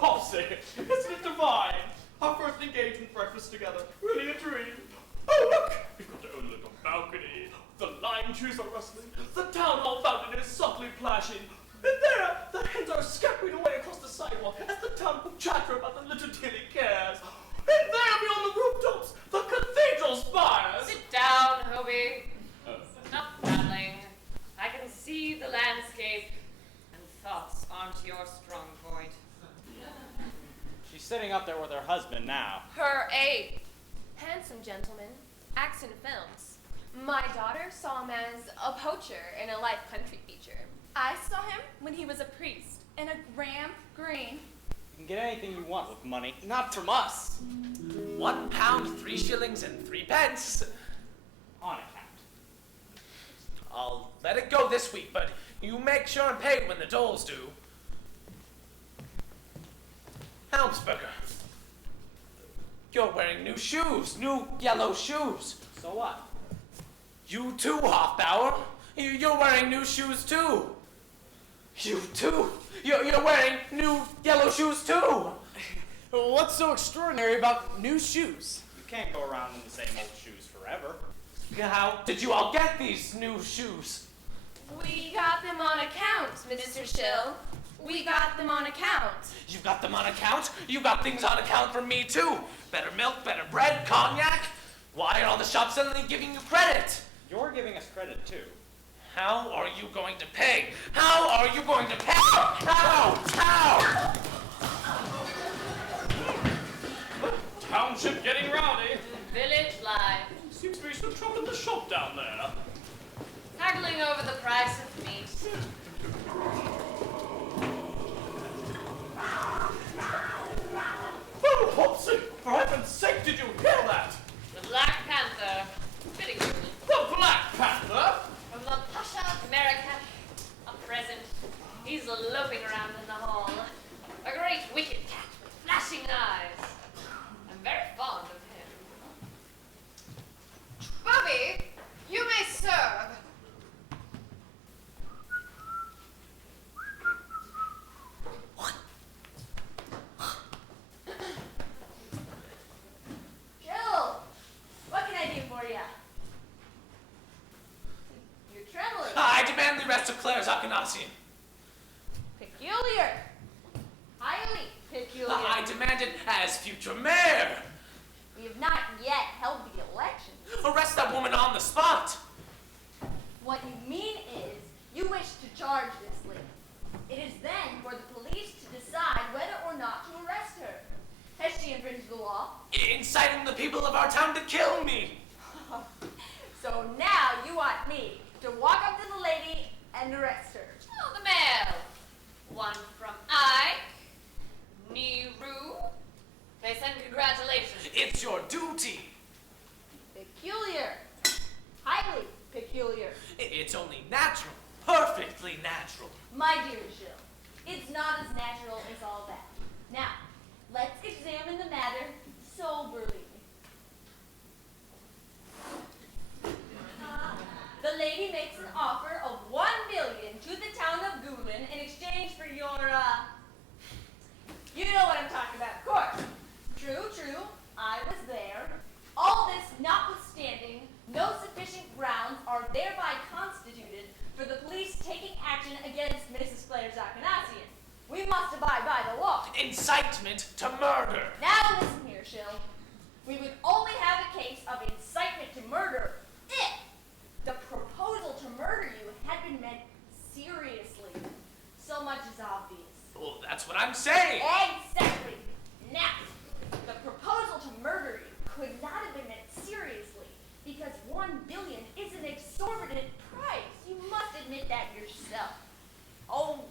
I'll say it. Isn't it divine? Our first engagement breakfast together. Really a dream. Oh, look! We've got our own little balcony. The lime trees are rustling. The town hall fountain is softly plashing. And there, the hens are scampering away across the sidewalk as the town will chatter about the little daily cares. And there, beyond the rooftops, the cathedral spires. Sit down, Hobie. Stop babbling. I can see the landscape, and thoughts aren't your strong point. She's sitting up there with her husband now. Her aide. Handsome gentleman. Acts in films. My daughter saw him as a poacher in a Life Country feature. I saw him when he was a priest in a Graham Green. You can get anything you want with money. Not from us. 1 pound, 3 shillings, and 3 pence. On account. I'll let it go this week, but you make sure and pay when the tolls due. Helmsberger, you're wearing new shoes, new yellow shoes. So what? You too, Hofbauer. You're wearing new shoes too. You too. You're wearing new yellow shoes too. What's so extraordinary about new shoes? You can't go around in the same old shoes forever. How did you all get these new shoes? We got them on account, Mr. Schill. We got them on account. You got them on account? You got things on account for me too. Better milk, better bread, cognac. Why are all the shops suddenly giving you credit? You're giving us credit too. How are you going to pay? How are you going to pay? How? Township getting rowdy. Village life. Seems to be some trouble in the shop down there. Haggling over the price of meat. Oh, Hopsy! For heaven's sake, did you hear that? The Black Panther. Fitting. The Black Panther? From the Pasha of America. A present. He's loping around in the hall. A great wicked cat with flashing eyes. I'm very fond of him. Bobby, you may serve. Jill, what can I do for you? You're trembling. I demand the arrest of Clara Zakanassian. Peculiar. Highly peculiar. I demand it as future mayor. We have not yet held the election. Arrest that woman on the spot. What you mean is, you wish to charge this lady. It is then for the police to decide whether or not to arrest her. Has she infringed the law? Inciting the people of our town to kill me. So now you want me to walk up to the lady and arrest her. Oh, the mail. One from Ike. Niru. They send congratulations. It's your duty. Peculiar. Highly peculiar. It's only natural. Perfectly natural. My dear Jill, it's not as natural as all that. Now, let's examine the matter soberly. The lady makes an offer of $1 million to the town of Goulin in exchange for your, you know what I'm talking about, of course. True, I was there. All this notwithstanding, no sufficient grounds are thereby constituted for the police taking action against Mrs. Clara Zakanassian. We must abide by the law. Incitement to murder. Now listen here, Shill. We would only have a case of incitement to murder if the proposal to murder you had been meant seriously. So much is obvious. Well, that's what I'm saying. Exactly. Now, the proposal to murder you could not have been meant seriously because $1 billion is an exorbitant price. You must admit that yourself. Oh,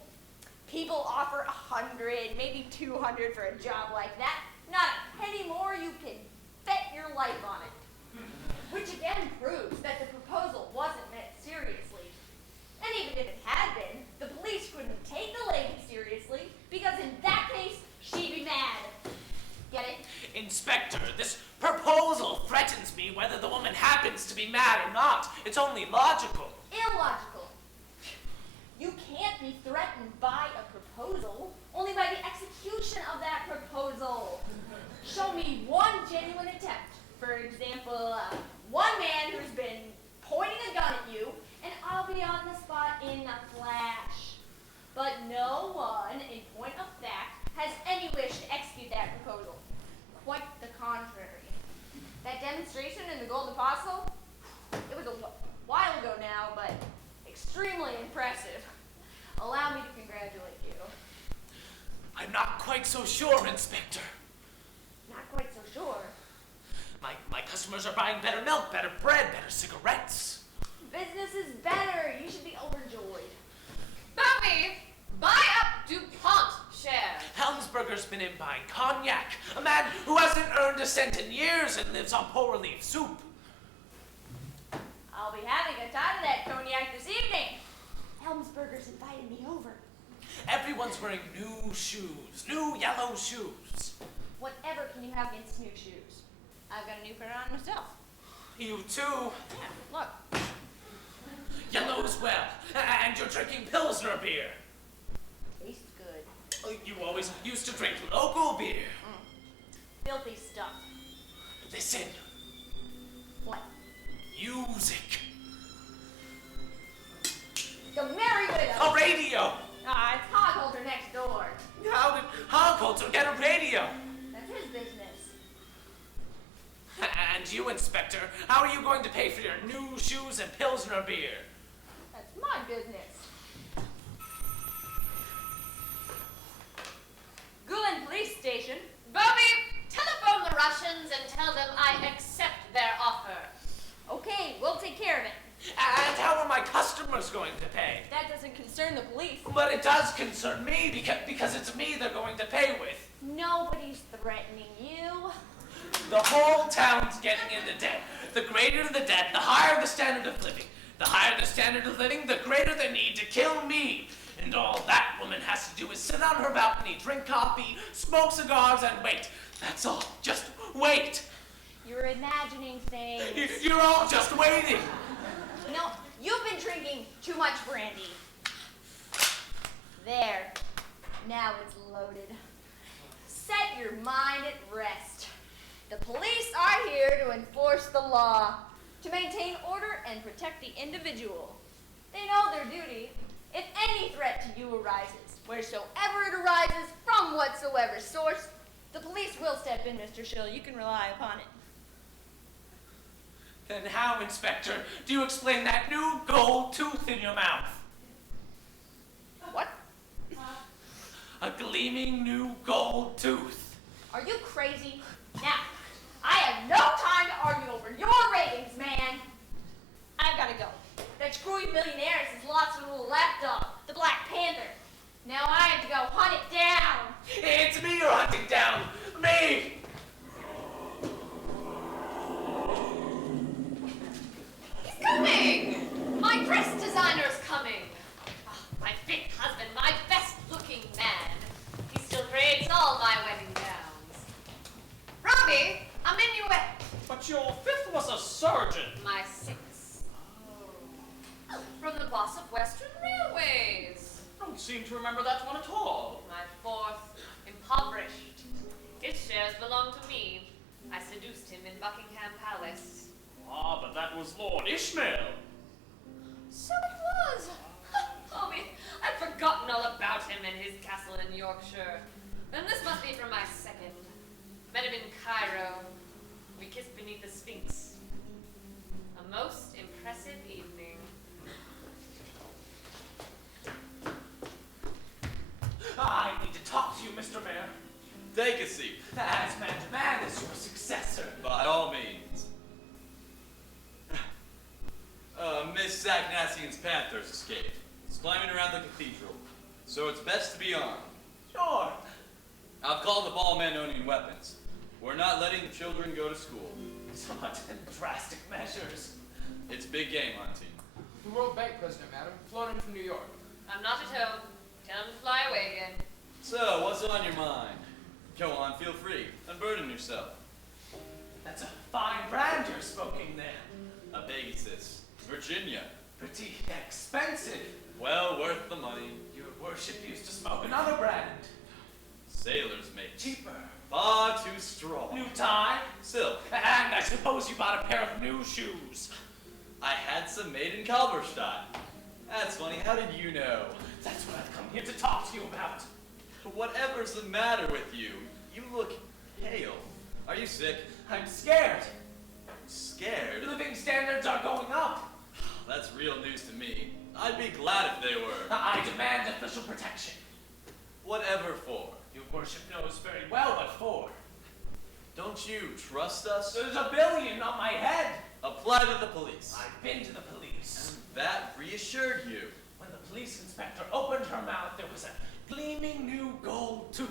people offer 100, maybe 200 for a job like that. Not a penny more, you can bet your life on it. Which again proves that the proposal wasn't meant seriously. And even if it had been, the police couldn't take the lady seriously because in that case, she'd be mad. Get it? Inspector, this proposal threatens me whether the woman happens to be mad or not. It's only logical. Illogical. You can't be threatened by a proposal, only by the execution of that proposal. Show me one genuine attempt. For example, one man who's been pointing a gun at you, and I'll be on the spot in a flash. But no one, in point of fact, has any wish to execute that proposal. Quite the contrary. That demonstration in the Golden Apostle, it was a while ago now, but extremely impressive. Allow me to congratulate you. I'm not quite so sure, Inspector. Not quite so sure. My customers are buying better milk, better bread, better cigarettes. Business is better. You should be overjoyed. Bow Buy up DuPont share. Helmsberger's been in buying cognac. A man who hasn't earned a cent in years and lives on poor relief soup. I'll be having a tot of that cognac this evening. Helmsberger's invited me over. Everyone's wearing new shoes, new yellow shoes. Whatever can you have against new shoes? I've got a new pair on myself. You too. Yeah, look. Yellow as well. And you're drinking Pilsner beer. Tastes good. You always used to drink local beer. Filthy stuff. Listen. What? Music. The Merry Widow. A radio. Ah, it's Hogholter next door. How did Hogholter get a radio? That's his business. And you, Inspector, how are you going to pay for your new shoes and Pilsner beer? That's my business. Gulen Police Station. Bobby, telephone the Russians and tell them I accept their offer. Okay, we'll take care of it. And how are my customers going to pay? That doesn't concern the police. But it does concern me because it's me they're going to pay with. Nobody's threatening you. The whole town's getting into debt. The greater the debt, the higher the standard of living. The higher the standard of living, the greater the need to kill me. And all that woman has to do is sit on her balcony, drink coffee, smoke cigars, and wait. That's all. Just wait. You're imagining things. You're all just waiting. No, you've been drinking too much brandy. There. Now it's loaded. Set your mind at rest. The police are here to enforce the law, to maintain order and protect the individual. They know their duty. If any threat to you arises, wheresoever it arises, from whatsoever source, the police will step in, Mr. Schill. You can rely upon it. Then how, Inspector, do you explain that new gold tooth in your mouth? What? A gleaming new gold tooth. Are you crazy? Now, I have no time to argue over your ratings, man. I've got to go. That screwy millionaire has lost a little lapdog, the Black Panther. Now I have to go hunt it down. It's me you're hunting down. Me! He's coming! My dress designer's coming. Ah, my fit husband, my best-looking man. He still creates all my wedding gowns. Robbie, a minuet. But your fifth was a surgeon. My sixth. From the boss of Western Railways. Don't seem to remember that one at all. My fourth, impoverished. His shares belong to me. I seduced him in Buckingham Palace. Ah, but that was Lord Ishmael. So it was. Bobby, I'd forgotten all about him and his castle in Yorkshire. Then this must be from my second. Met him in Cairo. We kissed beneath the Sphinx. A most impressive evening. I need to talk to you, Mr. Mayor. Take a seat. As man to man is your successor. By all means. Miss Sagnassian's Panther's escaped. It's climbing around the cathedral, so it's best to be armed. Sure. I've called up all men owning weapons. We're not letting the children go to school. Such drastic measures. It's big game hunting. The World Bank president, madam, flown in from New York. I'm not at home. Tell him to fly away again. So, what's on your mind? Go on, feel free. Unburden yourself. That's a fine brand you're smoking there. A biggie, sis. Virginia. Pretty expensive. Well worth the money. Your worship used to smoke another brand. Sailors make Cheaper. far too strong. New tie. Silk. And I suppose you bought a pair of new shoes. I had some made in Kalberstadt. That's funny. How did you know? That's what I've come here to talk to you about. Whatever's the matter with you? You look pale. Are you sick? I'm scared. Scared? Living standards are going up. That's real news to me. I'd be glad if they were. I demand official protection. Whatever for? Your worship knows very well what for. Don't you trust us? There's $1 billion on my head. Apply to the police. I've been to the police. That reassured you. When the police inspector opened her mouth, there was a gleaming new gold tooth.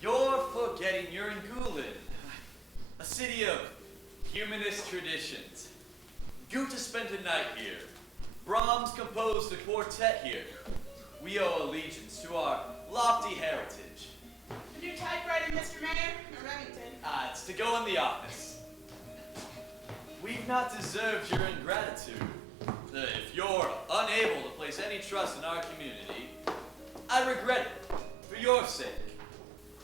You're forgetting you're in Gulen, a city of humanist traditions. Goethe spent a night here. Brahms composed a quartet here. We owe allegiance to our lofty heritage. The new typewriter, Mr. Mayor? Or Remington? It's to go in the office. We've not deserved your ingratitude. If you're unable to place any trust in our community, I regret it, for your sake.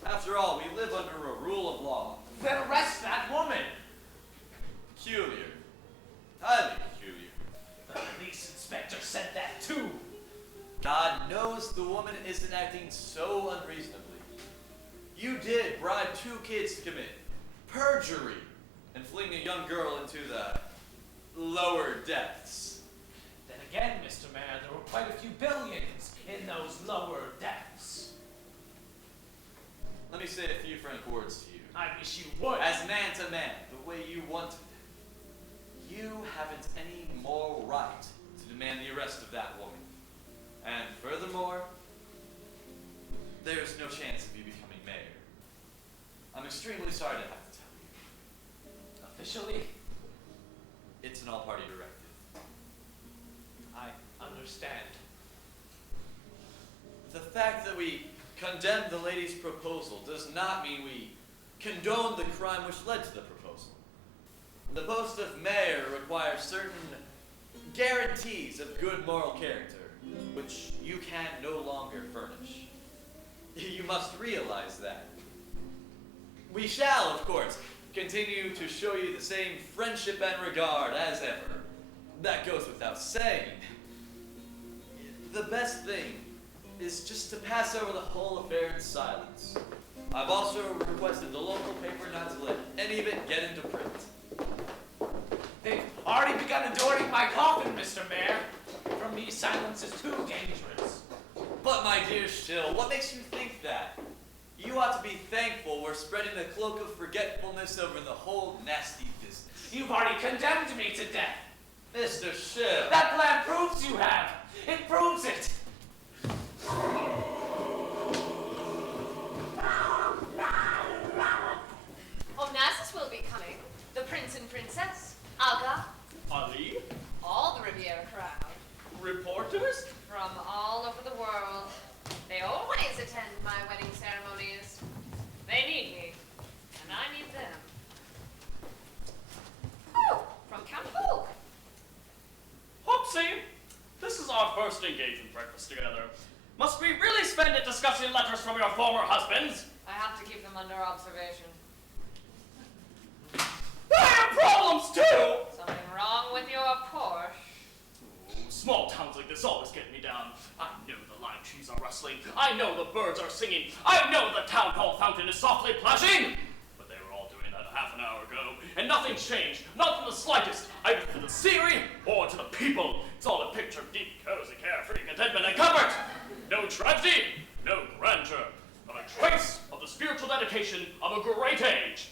After all, we live under a rule of law. Then arrest that woman! Peculiar. Highly peculiar. The police inspector said that too. God knows the woman isn't acting so unreasonably. You did bribe 2 kids to commit perjury and fling a young girl into the lower depths. Then again, Mr. Mayor, there were quite a few billions in those lower depths. Let me say a few frank words to you. I wish you would. As man to man, the way you wanted it. You haven't any moral right to demand the arrest of that woman. And furthermore, there's no chance of you becoming mayor. I'm extremely sorry to have to tell you. Officially, it's an all-party directive. I understand. The fact that we condemn the lady's proposal does not mean we condone the crime which led to the proposal. The post of mayor requires certain guarantees of good moral character, which you can no longer furnish. You must realize that. We shall, of course, continue to show you the same friendship and regard as ever. That goes without saying. The best thing is just to pass over the whole affair in silence. I've also requested the local paper not to let any of it get into print. They've already begun adorning my coffin, Mr. Mayor. For me, silence is too dangerous. But my dear Shill, what makes you think that? You ought to be thankful we're spreading the cloak of forgetfulness over the whole nasty business. You've already condemned me to death. Mr. Shill. That plan proves you have. It proves it. Onassis will be coming. The prince and princess. Aga. Ali? All the Riviera crowd. Reporters? From all over the world. They always attend my wedding ceremonies. They need me, and I need them. Oh, from Count Hook. Hopsy! This is our first engagement breakfast together. Must we really spend it discussing letters from your former husbands? I have to keep them under observation. I have problems too! Something wrong with your Porsche? Small towns like this always get me down. I know the lime trees are rustling. I know the birds are singing. I know the town hall fountain is softly plashing. But they were all doing that a half an hour ago, and nothing's changed, not in the slightest, either to the scenery or to the people. It's all a picture of deep, cozy, carefree contentment and comfort. No tragedy, no grandeur, but a trace of the spiritual dedication of a great age.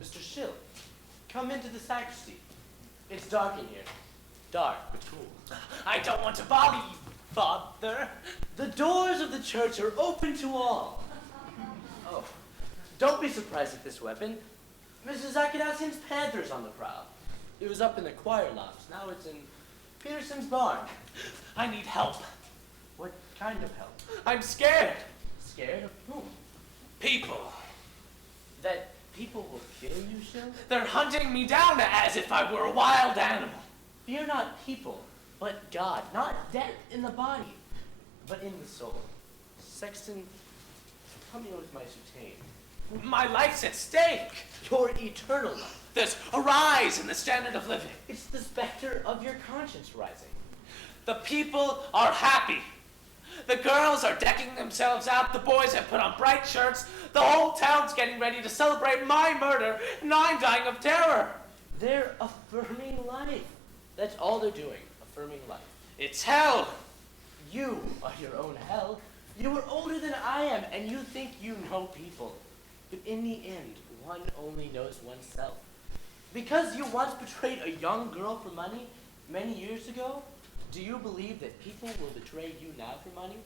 Mr. Schill, come into the sacristy. It's dark in here. Dark, but cool. I don't want to bother you, Father. The doors of the church are open to all. Oh, don't be surprised at this weapon. Mrs. Akinassian's panther's on the prowl. It was up in the choir loft. Now it's in Peterson's barn. I need help. What kind of help? I'm scared. Scared of whom? People. That people will kill you, Shill? They're hunting me down as if I were a wild animal. Fear not people, but God. Not death in the body, but in the soul. Sexton, come here with my soutane. My life's at stake. Your eternal life. There's a rise in the standard of living. It's the specter of your conscience rising. The people are happy. The girls are decking themselves out, the boys have put on bright shirts, the whole town's getting ready to celebrate my murder, and I'm dying of terror. They're affirming life. That's all they're doing, affirming life. It's hell. You are your own hell. You are older than I am, and you think you know people. But in the end, one only knows oneself. Because you once betrayed a young girl for money many years ago, do you believe that people will betray you now for money?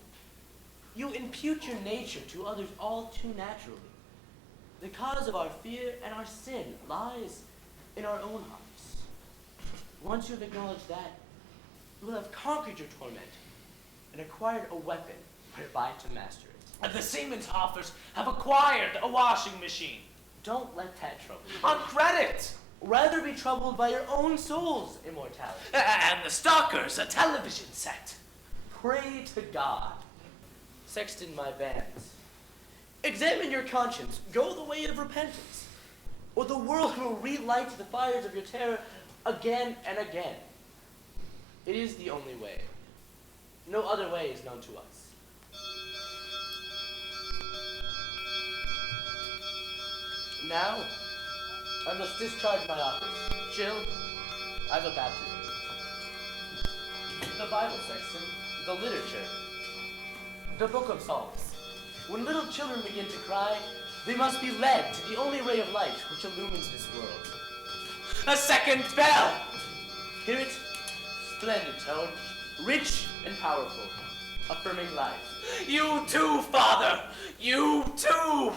You impute your nature to others all too naturally. The cause of our fear and our sin lies in our own hearts. Once you have acknowledged that, you will have conquered your torment and acquired a weapon whereby to master it. And the Siemenshoffers have acquired a washing machine. Don't let that trouble you. On credit! Rather be troubled by your own soul's immortality. And the stalkers, a television set. Pray to God. Sexton my bands. Examine your conscience. Go the way of repentance. Or the world will relight the fires of your terror again and again. It is the only way. No other way is known to us. Now, I must discharge my office. Jill, I have a baptism. The Bible section, the literature, the book of Psalms. When little children begin to cry, they must be led to the only ray of light which illumines this world. A second bell! Hear it? Splendid tone, rich and powerful, affirming life. You too, Father! You too!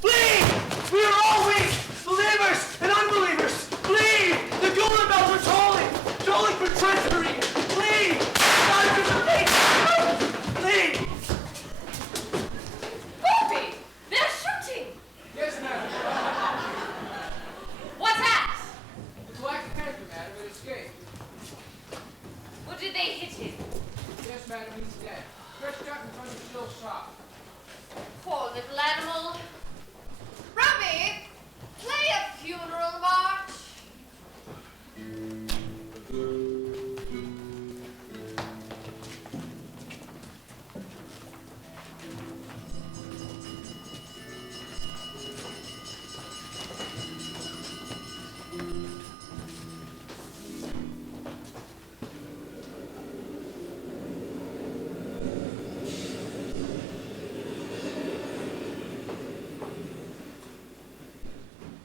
Flee! We are all weak! Believers and unbelievers! Flee! The golden bells are tolling for treachery! Flee! God is the fate! Flee! Bobby! They're shooting! Yes, madam. What's that? The Black Panther, madam, had escaped. Well, did they hit him? Yes, madam, he's dead. Stretched out in front of Jill's shop. Poor little animal. Robbie, play a funeral march.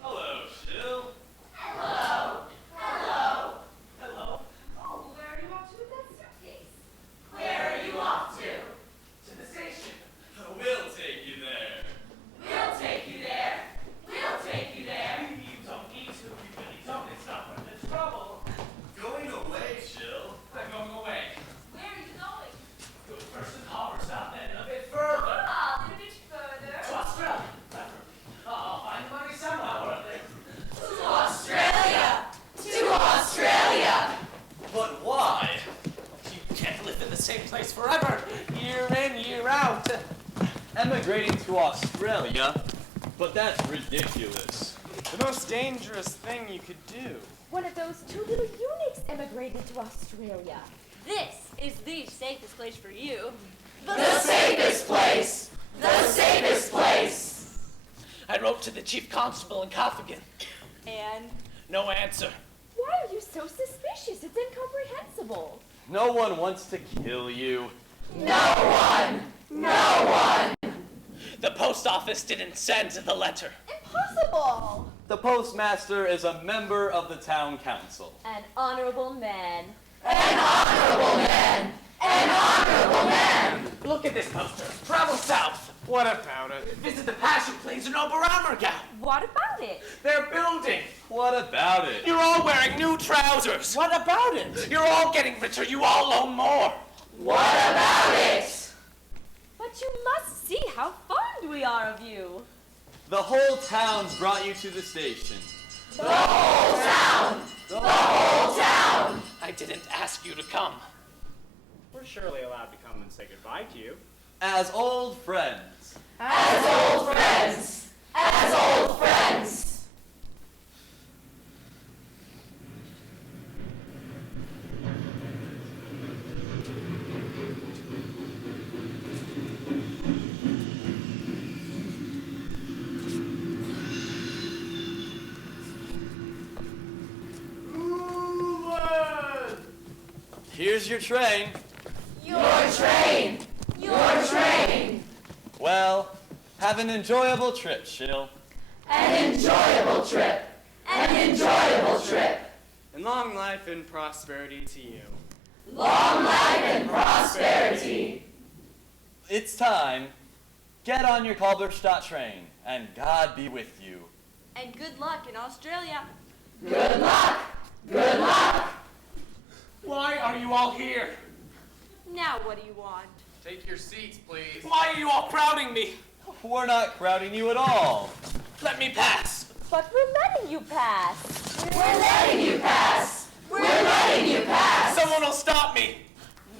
Hello, Jill. Hello. Hello. Hello. Oh, where are you off to with that suitcase? Where are you off to? To the station. We'll take you there. We'll take you there. We'll take you there. You don't need to. You really don't. It's not worth the trouble. Going away, Jill. I'm going away. Where are you going? Go first to Halverstown, then a bit further. Ah, a little bit further. To Australia. I'll find the money somehow or other. To Australia. To Australia. But why? You can't live in the same place forever. Year in, year out. Emigrating to Australia? But that's ridiculous. The most dangerous thing you could do. One of those two little eunuchs emigrated to Australia. This is the safest place for you. The safest place! The safest place! I wrote to the chief constable in Coffin. And No answer. Why are you so suspicious? It's incomprehensible. No one wants to kill you. No one! No one! The post office didn't send the letter. Impossible! The postmaster is a member of the town council. An honorable man. An honorable man! An honorable man! Look at this poster. Travel south. What about it? Visit the Passion Plains in Oberammergau. What about it? They're building. What about it? You're all wearing new trousers. What about it? You're all getting richer. You all own more. What about it? But you must see how fond we are of you. The whole town's brought you to the station. The whole town! The whole town! I didn't ask you to come. We're surely allowed to come and say goodbye to you. As old friends. As old friends! As old friends! Here's your train. Your train! Your train! Well, have an enjoyable trip, Shill. An enjoyable trip! An enjoyable trip! And long life and prosperity to you. Long life and prosperity! It's time. Get on your Kalberstadt train, and God be with you. And good luck in Australia. Good luck! Good luck! Why are you all here? Now what do you want? Take your seats, please. Why are you all crowding me? We're not crowding you at all. Let me pass. But we're letting you pass. We're letting you pass! We're letting you pass! Someone will stop me.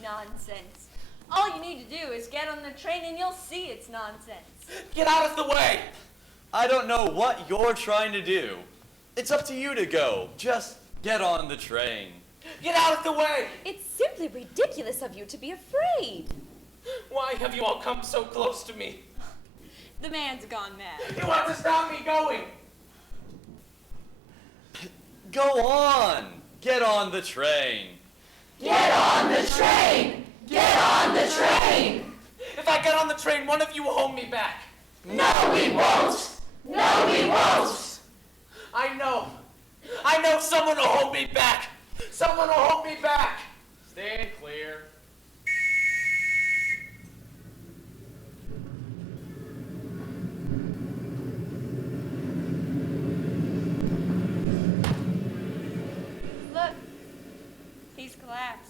Nonsense. All you need to do is get on the train and you'll see it's nonsense. Get out of the way. I don't know what you're trying to do. It's up to you to go. Just get on the train. Get out of the way. It's simply ridiculous of you to be afraid. Why have you all come so close to me? The man's gone mad. You want to stop me going. Go on. Get on the train. Get on the train! Get on the train! If I get on the train, one of you will hold me back. No, we won't! No, we won't! I know someone will hold me back. Someone will hold me back. Stand clear. Look, he's collapsed.